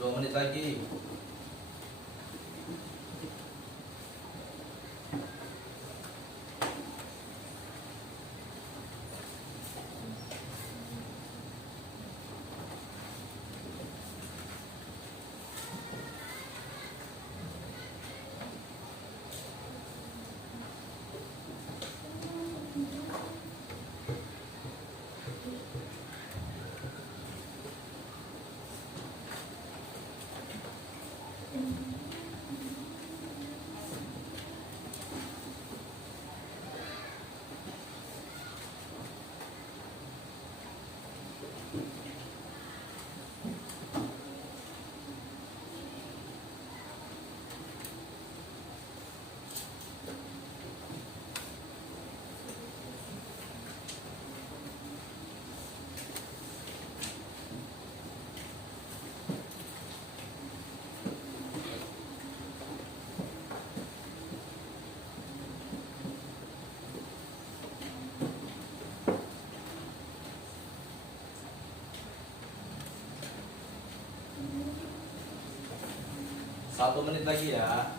2 menit lagi. Satu menit lagi ya.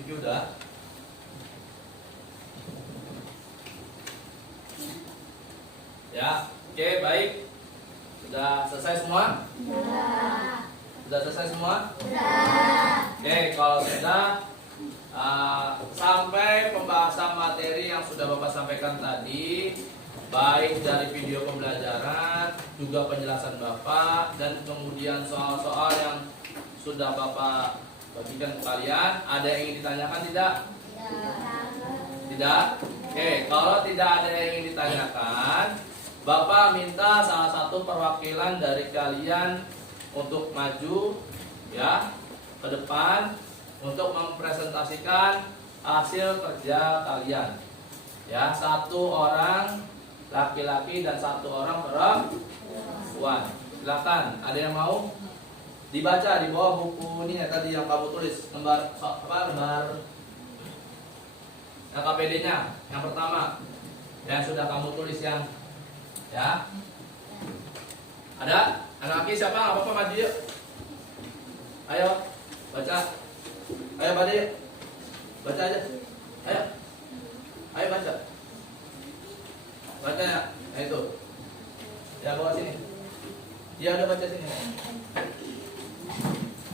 Ini udah. Ya, oke baik. Sudah selesai semua? Sudah selesai semua? Oke, kalau sudah sampai pembahasan materi yang sudah Bapak sampaikan tadi, baik dari video pembelajaran, juga penjelasan Bapak, dan kemudian soal-soal yang sudah Bapak bagikan ke kalian, ada yang ingin ditanyakan tidak? Tidak? Oke, kalau tidak ada yang ingin ditanyakan, Bapak minta salah satu perwakilan dari kalian untuk maju ya ke depan untuk mempresentasikan hasil kerja kalian. Ya, 1 orang laki-laki dan 1 orang perempuan. Silakan, ada yang mau? Dibaca di bawah buku ini ya tadi yang kamu tulis, lembar LKPD-nya yang pertama yang sudah kamu tulis yang ya. Ada? Anak laki siapa? Nggak apa-apa, maju yuk. Ayo baca. Ayo baca yuk. Baca aja. Ayo. Ayo baca. Baca ya. Nah itu. Ya bawa sini. Ya udah baca sini.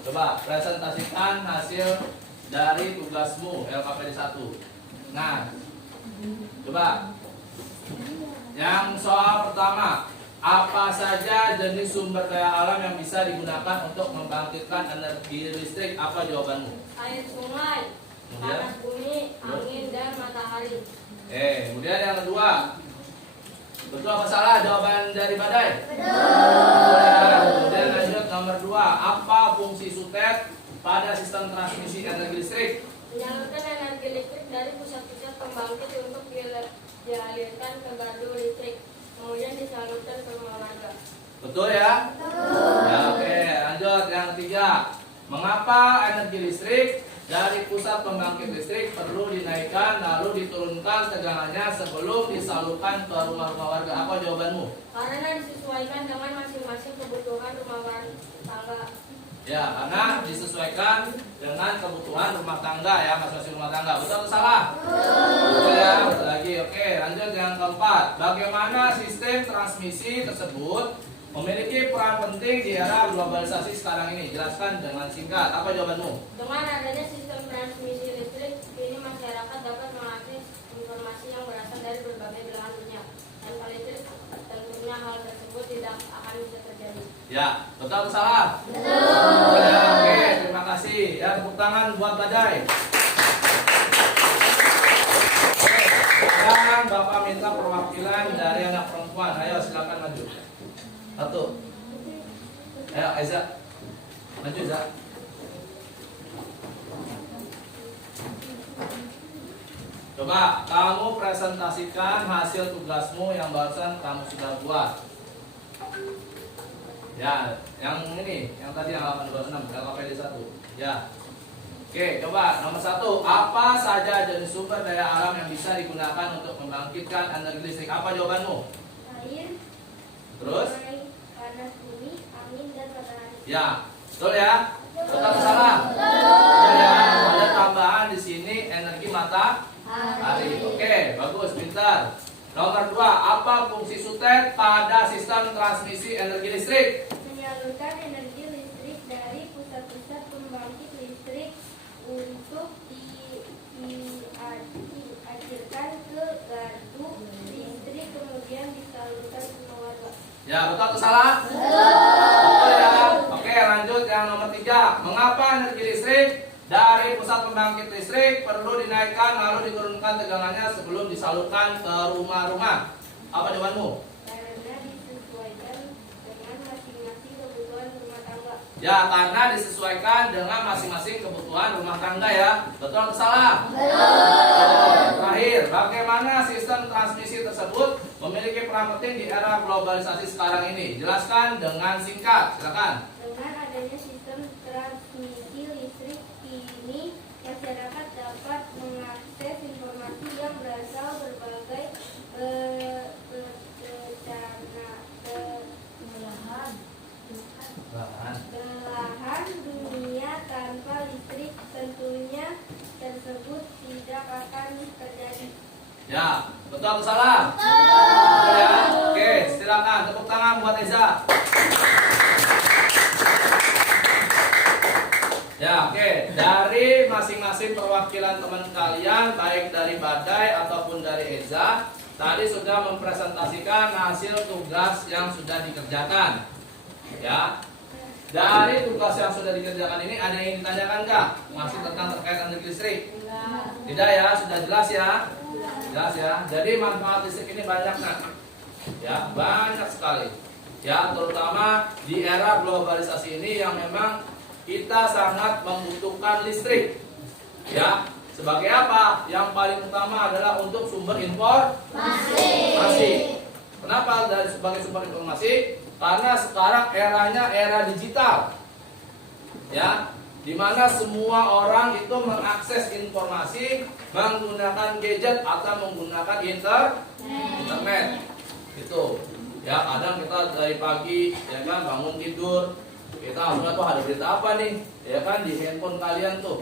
Coba presentasikan hasil dari tugasmu LKPD 1. Nah, coba yang soal pertama, apa saja jenis sumber daya alam yang bisa digunakan untuk membangkitkan energi listrik? Apa jawabanmu? Air sungai, Kemudian? panas bumi, angin, dan matahari. Kemudian yang kedua, betul apa salah jawaban dari Badai? Kemudian lanjut nomor 2, apa fungsi sutet pada sistem transmisi energi listrik? Menyalurkan energi listrik dari pusat-pusat pembangkit untuk dialirkan ke gardu listrik, kemudian disalurkan ke rumah warga. Betul ya? Ya, oke, lanjut yang ketiga. Mengapa energi listrik dari pusat pembangkit listrik perlu dinaikkan lalu diturunkan tegangannya sebelum disalurkan ke rumah-rumah warga? Apa jawabanmu? Karena disesuaikan dengan masing-masing kebutuhan rumah tangga. Ya, karena disesuaikan dengan kebutuhan rumah tangga ya, masing-masing rumah tangga. Betul atau salah? Betul ya, betul lagi. Oke, lanjut yang keempat. Bagaimana sistem transmisi tersebut memiliki peran penting di era globalisasi sekarang ini? Jelaskan dengan singkat. Apa jawabanmu? Dengan adanya sistem transmisi listrik, ini masyarakat dapat mengakses informasi yang berasal dari berbagai belahan dunia tanpa Ya, betul atau salah? Betul. Ya, oke, terima kasih. Ya, tepuk tangan buat Badai. Oke, sekarang Bapak minta perwakilan dari anak perempuan. Ayo, silakan maju. Satu. Ayo, Aiza. Maju, Aiza. Coba kamu presentasikan hasil tugasmu yang barusan kamu sudah buat. Ya, yang ini, yang tadi yang 826, LKPD 1. Ya. Oke, coba nomor 1. Apa saja jenis sumber daya alam yang bisa digunakan untuk membangkitkan energi listrik? Apa jawabanmu? Air, Terus? sungai, panas bumi, angin, dan matahari. Ya, betul ya? Betul atau salah? Betul ya. Ada tambahan di sini energi matahari. Oke, bagus, pintar. Nomor 2, apa fungsi sutet pada sistem transmisi energi listrik? Menyalurkan energi listrik dari pusat-pusat pembangkit listrik untuk dialirkan ke gardu listrik kemudian disalurkan ke warga. Ya, betul atau salah? Betul ya. Oke, lanjut yang nomor 3. Mengapa energi listrik dari pusat pembangkit listrik perlu dinaikkan lalu diturunkan tegangannya sebelum disalurkan ke rumah-rumah? Apa jawabanmu? Karena disesuaikan dengan masing-masing kebutuhan rumah tangga. Ya, karena disesuaikan dengan masing-masing kebutuhan rumah tangga ya. Betul atau salah? Betul. Terakhir, bagaimana sistem transmisi tersebut memiliki peran penting di era globalisasi sekarang ini? Jelaskan dengan singkat. Silakan. Dengan adanya sistem transmisi listrik ini, masyarakat dapat mengakses informasi yang berasal berbagai belahan dunia tanpa listrik. Tentunya tersebut tidak akan terjadi. Ya, betul atau salah? Betul ya. Oke, silakan tepuk tangan buat Eza. Ya, oke. Dari masing-masing perwakilan teman kalian, baik dari Badai ataupun dari Eza, tadi sudah mempresentasikan hasil tugas yang sudah dikerjakan. Ya. Dari tugas yang sudah dikerjakan ini ada yang ditanyakan nggak? Masih tentang terkait energi listrik? Tidak ya, sudah jelas ya. Jelas ya. Jadi manfaat listrik ini banyak nak. Ya, banyak sekali. Ya, terutama di era globalisasi ini yang memang kita sangat membutuhkan listrik. Ya, sebagai apa? Yang paling utama adalah untuk sumber informasi. Kenapa dari sebagai sumber informasi? Karena sekarang eranya era digital. Ya, di mana semua orang itu mengakses informasi menggunakan gadget atau menggunakan internet. Itu. Ya, kadang kita dari pagi ya kan bangun tidur, kita langsung tuh ada berita apa nih? Ya kan di handphone kalian tuh.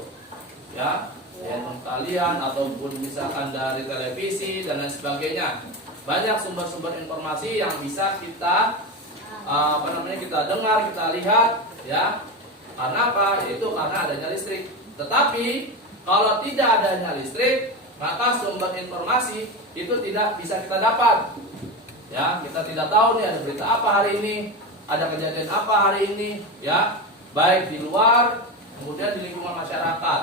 Ya, handphone kalian ataupun misalkan dari televisi dan lain sebagainya. Banyak sumber-sumber informasi yang bisa kita kita dengar, kita lihat ya. Karena apa? Yaitu karena adanya listrik. Tetapi kalau tidak adanya listrik, maka sumber informasi itu tidak bisa kita dapat. Ya, kita tidak tahu nih ada berita apa hari ini, ada kejadian apa hari ini, ya. Baik di luar, kemudian di lingkungan masyarakat.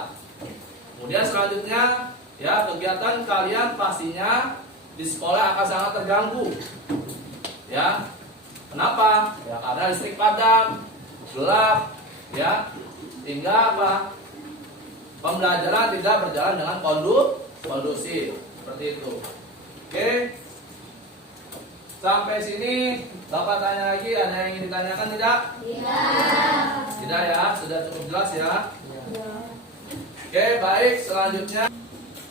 Kemudian selanjutnya, ya, kegiatan kalian pastinya di sekolah akan sangat terganggu. Ya. Kenapa? Ya karena listrik padam, gelap, ya, sehingga apa? Pembelajaran tidak berjalan dengan kondusif, seperti itu. Oke, sampai sini Bapak tanya lagi, ada yang ingin ditanyakan tidak? Tidak ya, sudah cukup jelas ya. Oke, baik, selanjutnya,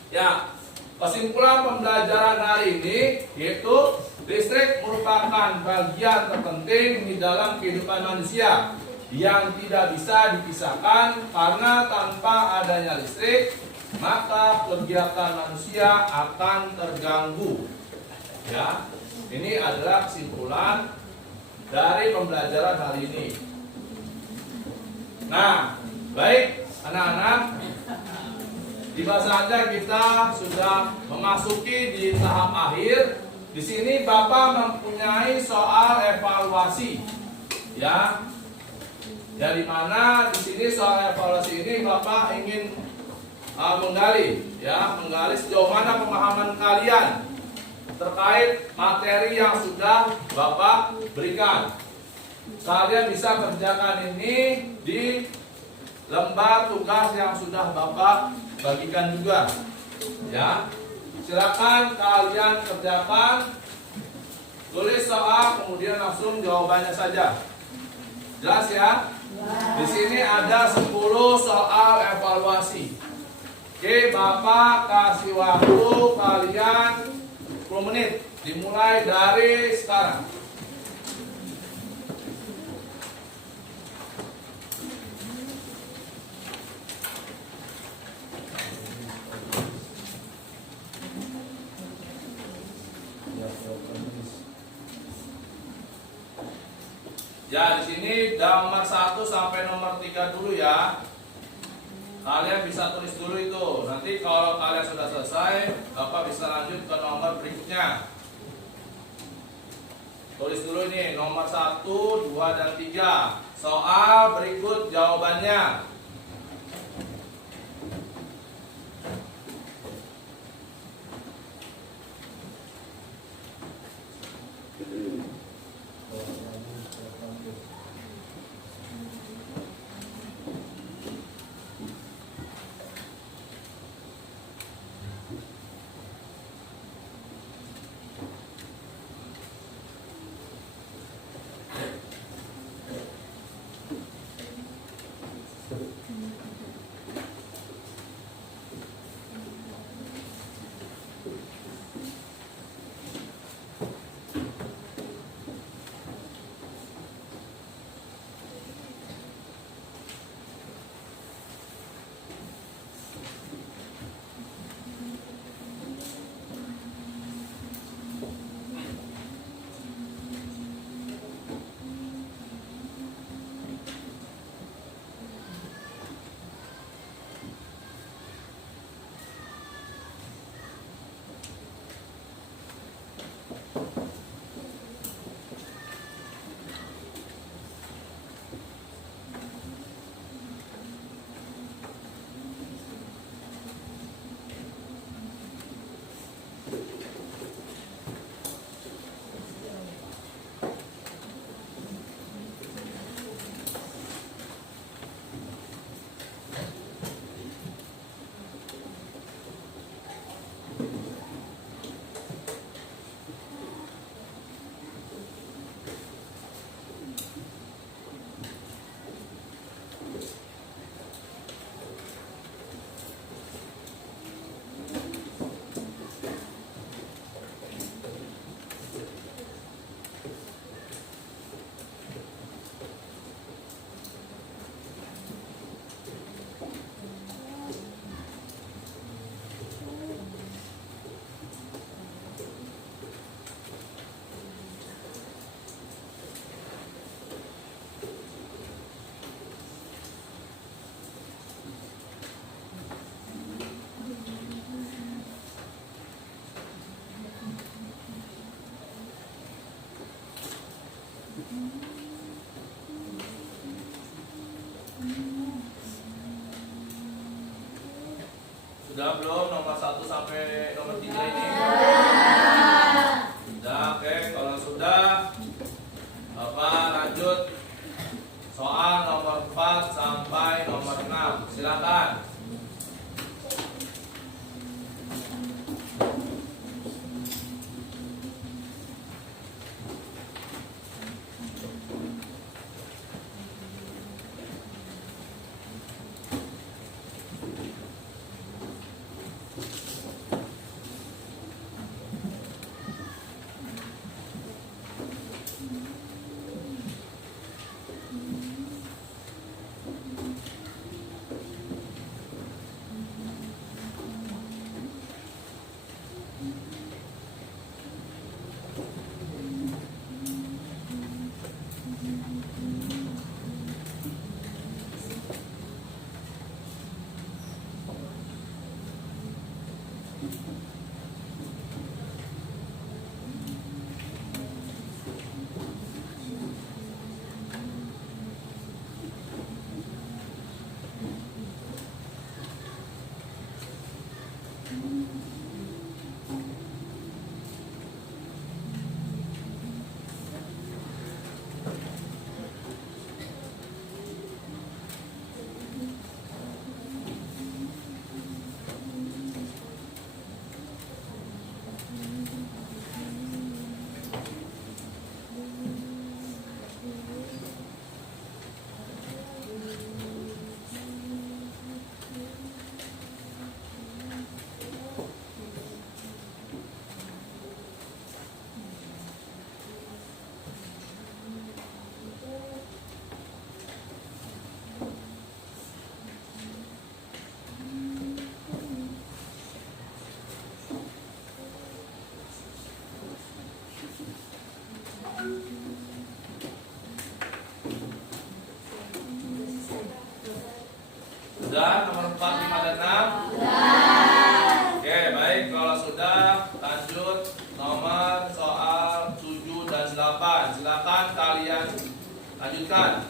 ya, kesimpulan pembelajaran hari ini yaitu listrik merupakan bagian terpenting di dalam kehidupan manusia yang tidak bisa dipisahkan karena tanpa adanya listrik maka kegiatan manusia akan terganggu. Ya, ini adalah kesimpulan dari pembelajaran hari ini. Nah, baik anak-anak, tiba saja kita sudah memasuki di tahap akhir. Di sini Bapak mempunyai soal evaluasi. Ya. Ya, di mana di sini soal evaluasi ini Bapak ingin menggali sejauh mana pemahaman kalian terkait materi yang sudah Bapak berikan. Kalian bisa kerjakan ini di lembar tugas yang sudah Bapak bagikan juga. Ya. Silakan kalian kerjakan, tulis soal kemudian langsung jawabannya saja. Jelas ya? Di sini ada 10 soal evaluasi. Oke, Bapak kasih waktu kalian 10 menit. Dimulai dari sekarang. Ya, di sini nomor 1 sampai nomor 3 dulu ya. Kalian bisa tulis dulu itu. Nanti kalau kalian sudah selesai, Bapak bisa lanjut ke nomor berikutnya. Tulis dulu ini nomor 1, 2, dan 3. Soal berikut jawabannya. Sudah belum nomor 1 sampai nomor 3 ini? Sudah, oke. Kalau sudah, Bapak lanjut soal nomor 4 sampai nomor 6. Silakan. Lanjutkan.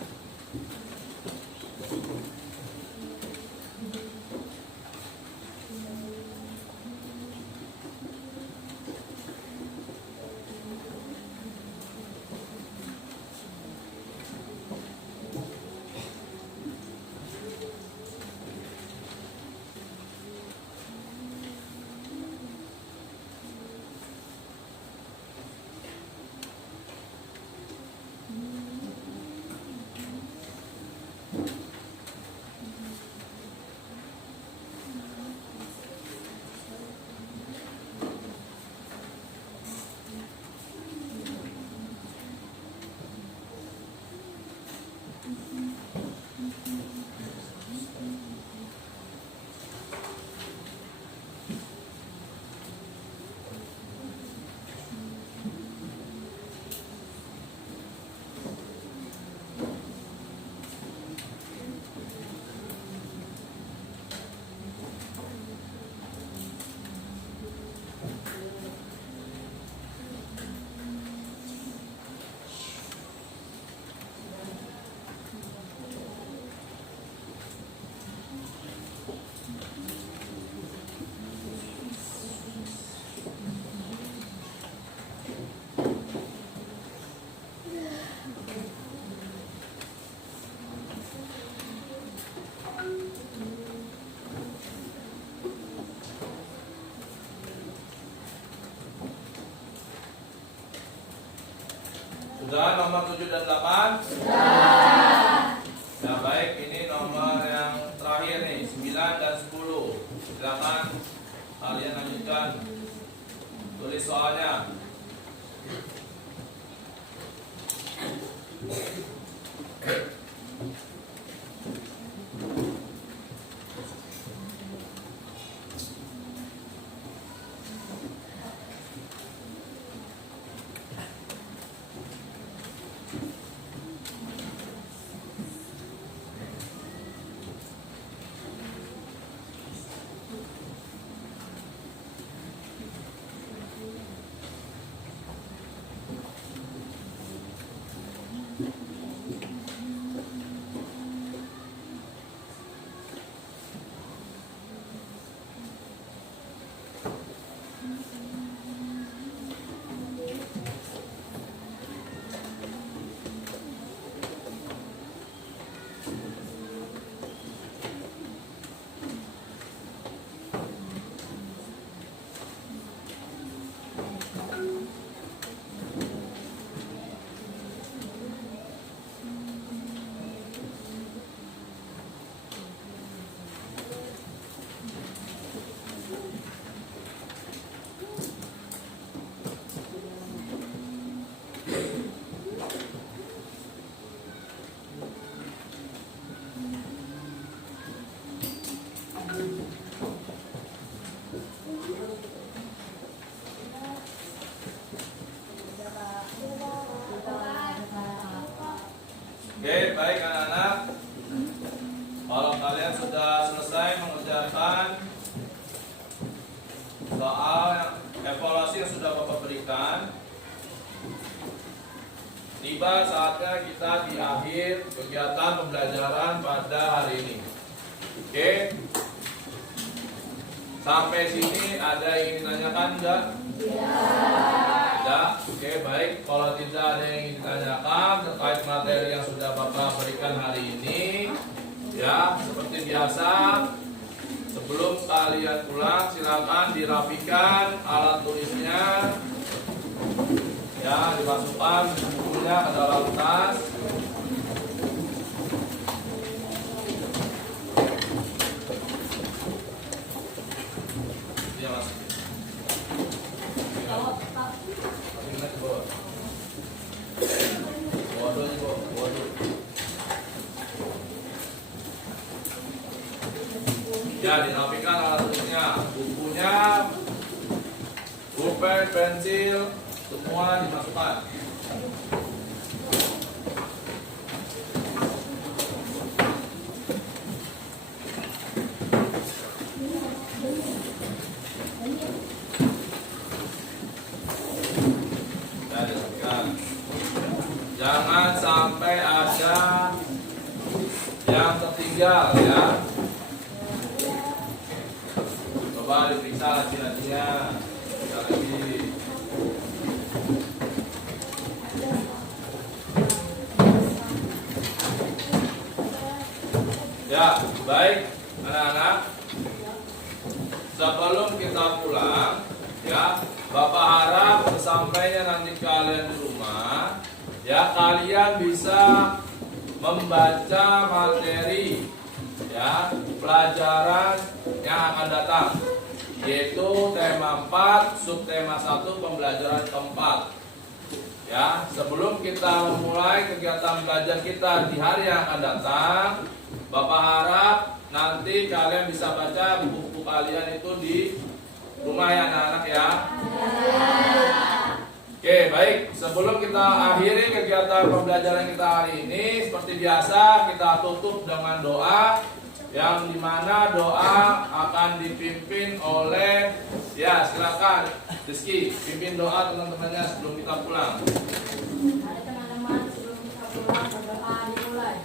Sudah nomor 7 dan 8? Sudah. Ya baik, ini nomor yang terakhir nih, 9 dan 10. Silakan kalian lanjutkan. Tulis soalnya. Oke, baik anak-anak. Kalau kalian sudah selesai mengerjakan soal evaluasi yang sudah Bapak berikan, tiba saatnya kita di akhir kegiatan pembelajaran pada hari ini. Oke. Sampai sini ada yang ingin ditanyakan enggak? Tidak. Oke, baik. Kalau tidak ada yang ingin ditanyakan terkait materi yang sudah Bapak berikan hari ini, ya, seperti biasa, sebelum kalian pulang silakan dirapikan alat tulisnya, ya, dimasukkan bukunya ke dalam tas. Dia masukin. Ya, dirapikan alat tulisnya, bukunya, pulpen, pensil, semua dimasukkan. Ya, dirapikan. Jangan sampai ada yang tertinggal ya. Coba diperiksa lagi-laginya. Sekali lagi. Ya, baik anak-anak. Sebelum kita pulang, ya, Bapak harap sesampainya nanti kalian di rumah, ya kalian bisa membaca materi, ya pelajaran yang akan datang, yaitu tema 4, subtema 1, pembelajaran keempat. Ya, sebelum kita memulai kegiatan belajar kita di hari yang akan datang, Bapak harap nanti kalian bisa baca buku-buku kalian itu di rumah ya anak-anak ya. Oke, baik. Sebelum kita akhiri kegiatan pembelajaran kita hari ini, seperti biasa kita tutup dengan doa, yang dimana doa akan dipimpin oleh, ya silakan Rizky pimpin doa teman-temannya sebelum kita pulang. Mari teman-teman, sebelum kita pulang berdoa dimulai.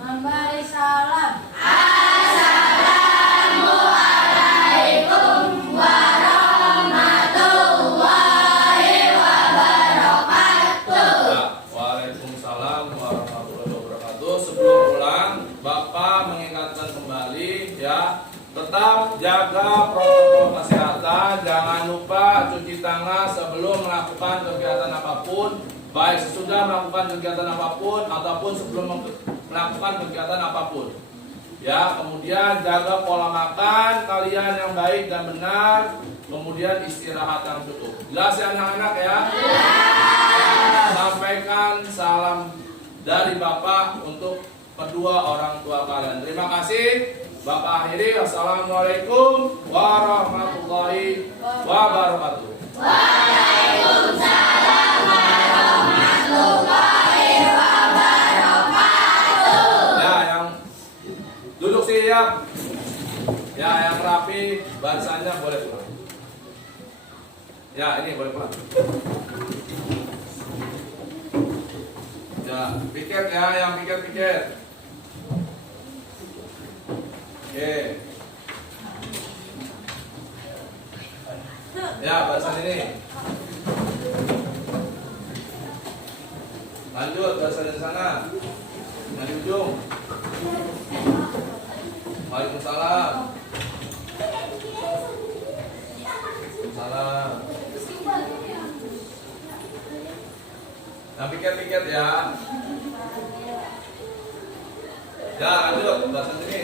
Memberi salam. Waalaikumsalam warahmatullahi wabarakatuh. Sebelum pulang, Bapak mengingatkan kembali ya, tetap jaga protokol kesehatan. Jangan lupa cuci tangan sebelum melakukan kegiatan apapun, baik sesudah melakukan kegiatan apapun ataupun sebelum melakukan kegiatan apapun. Ya, kemudian jaga pola makan kalian yang baik dan benar, kemudian istirahat yang cukup. Jelas ya anak-anak ya? Sampaikan salam dari Bapak untuk kedua orang tua kalian. Terima kasih. Bapak akhiri. Wassalamualaikum warahmatullahi wabarakatuh. Ya, yang duduk siap. Ya, yang rapi barisannya boleh pulang. Ya, ini boleh pulang. Ya, piket ya, yang piket-piket. Oke. Ya, barisan ini. Lanjut, barisan di sana. Yang di ujung. Waalaikumsalam. Salam. Yang piket-piket ya. Ya, lanjut, barisan sini.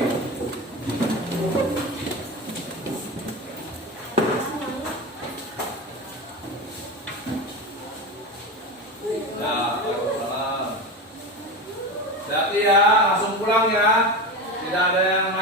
Ya, waalaikumsalam. Hati-hati ya, langsung pulang ya. Tidak ada yang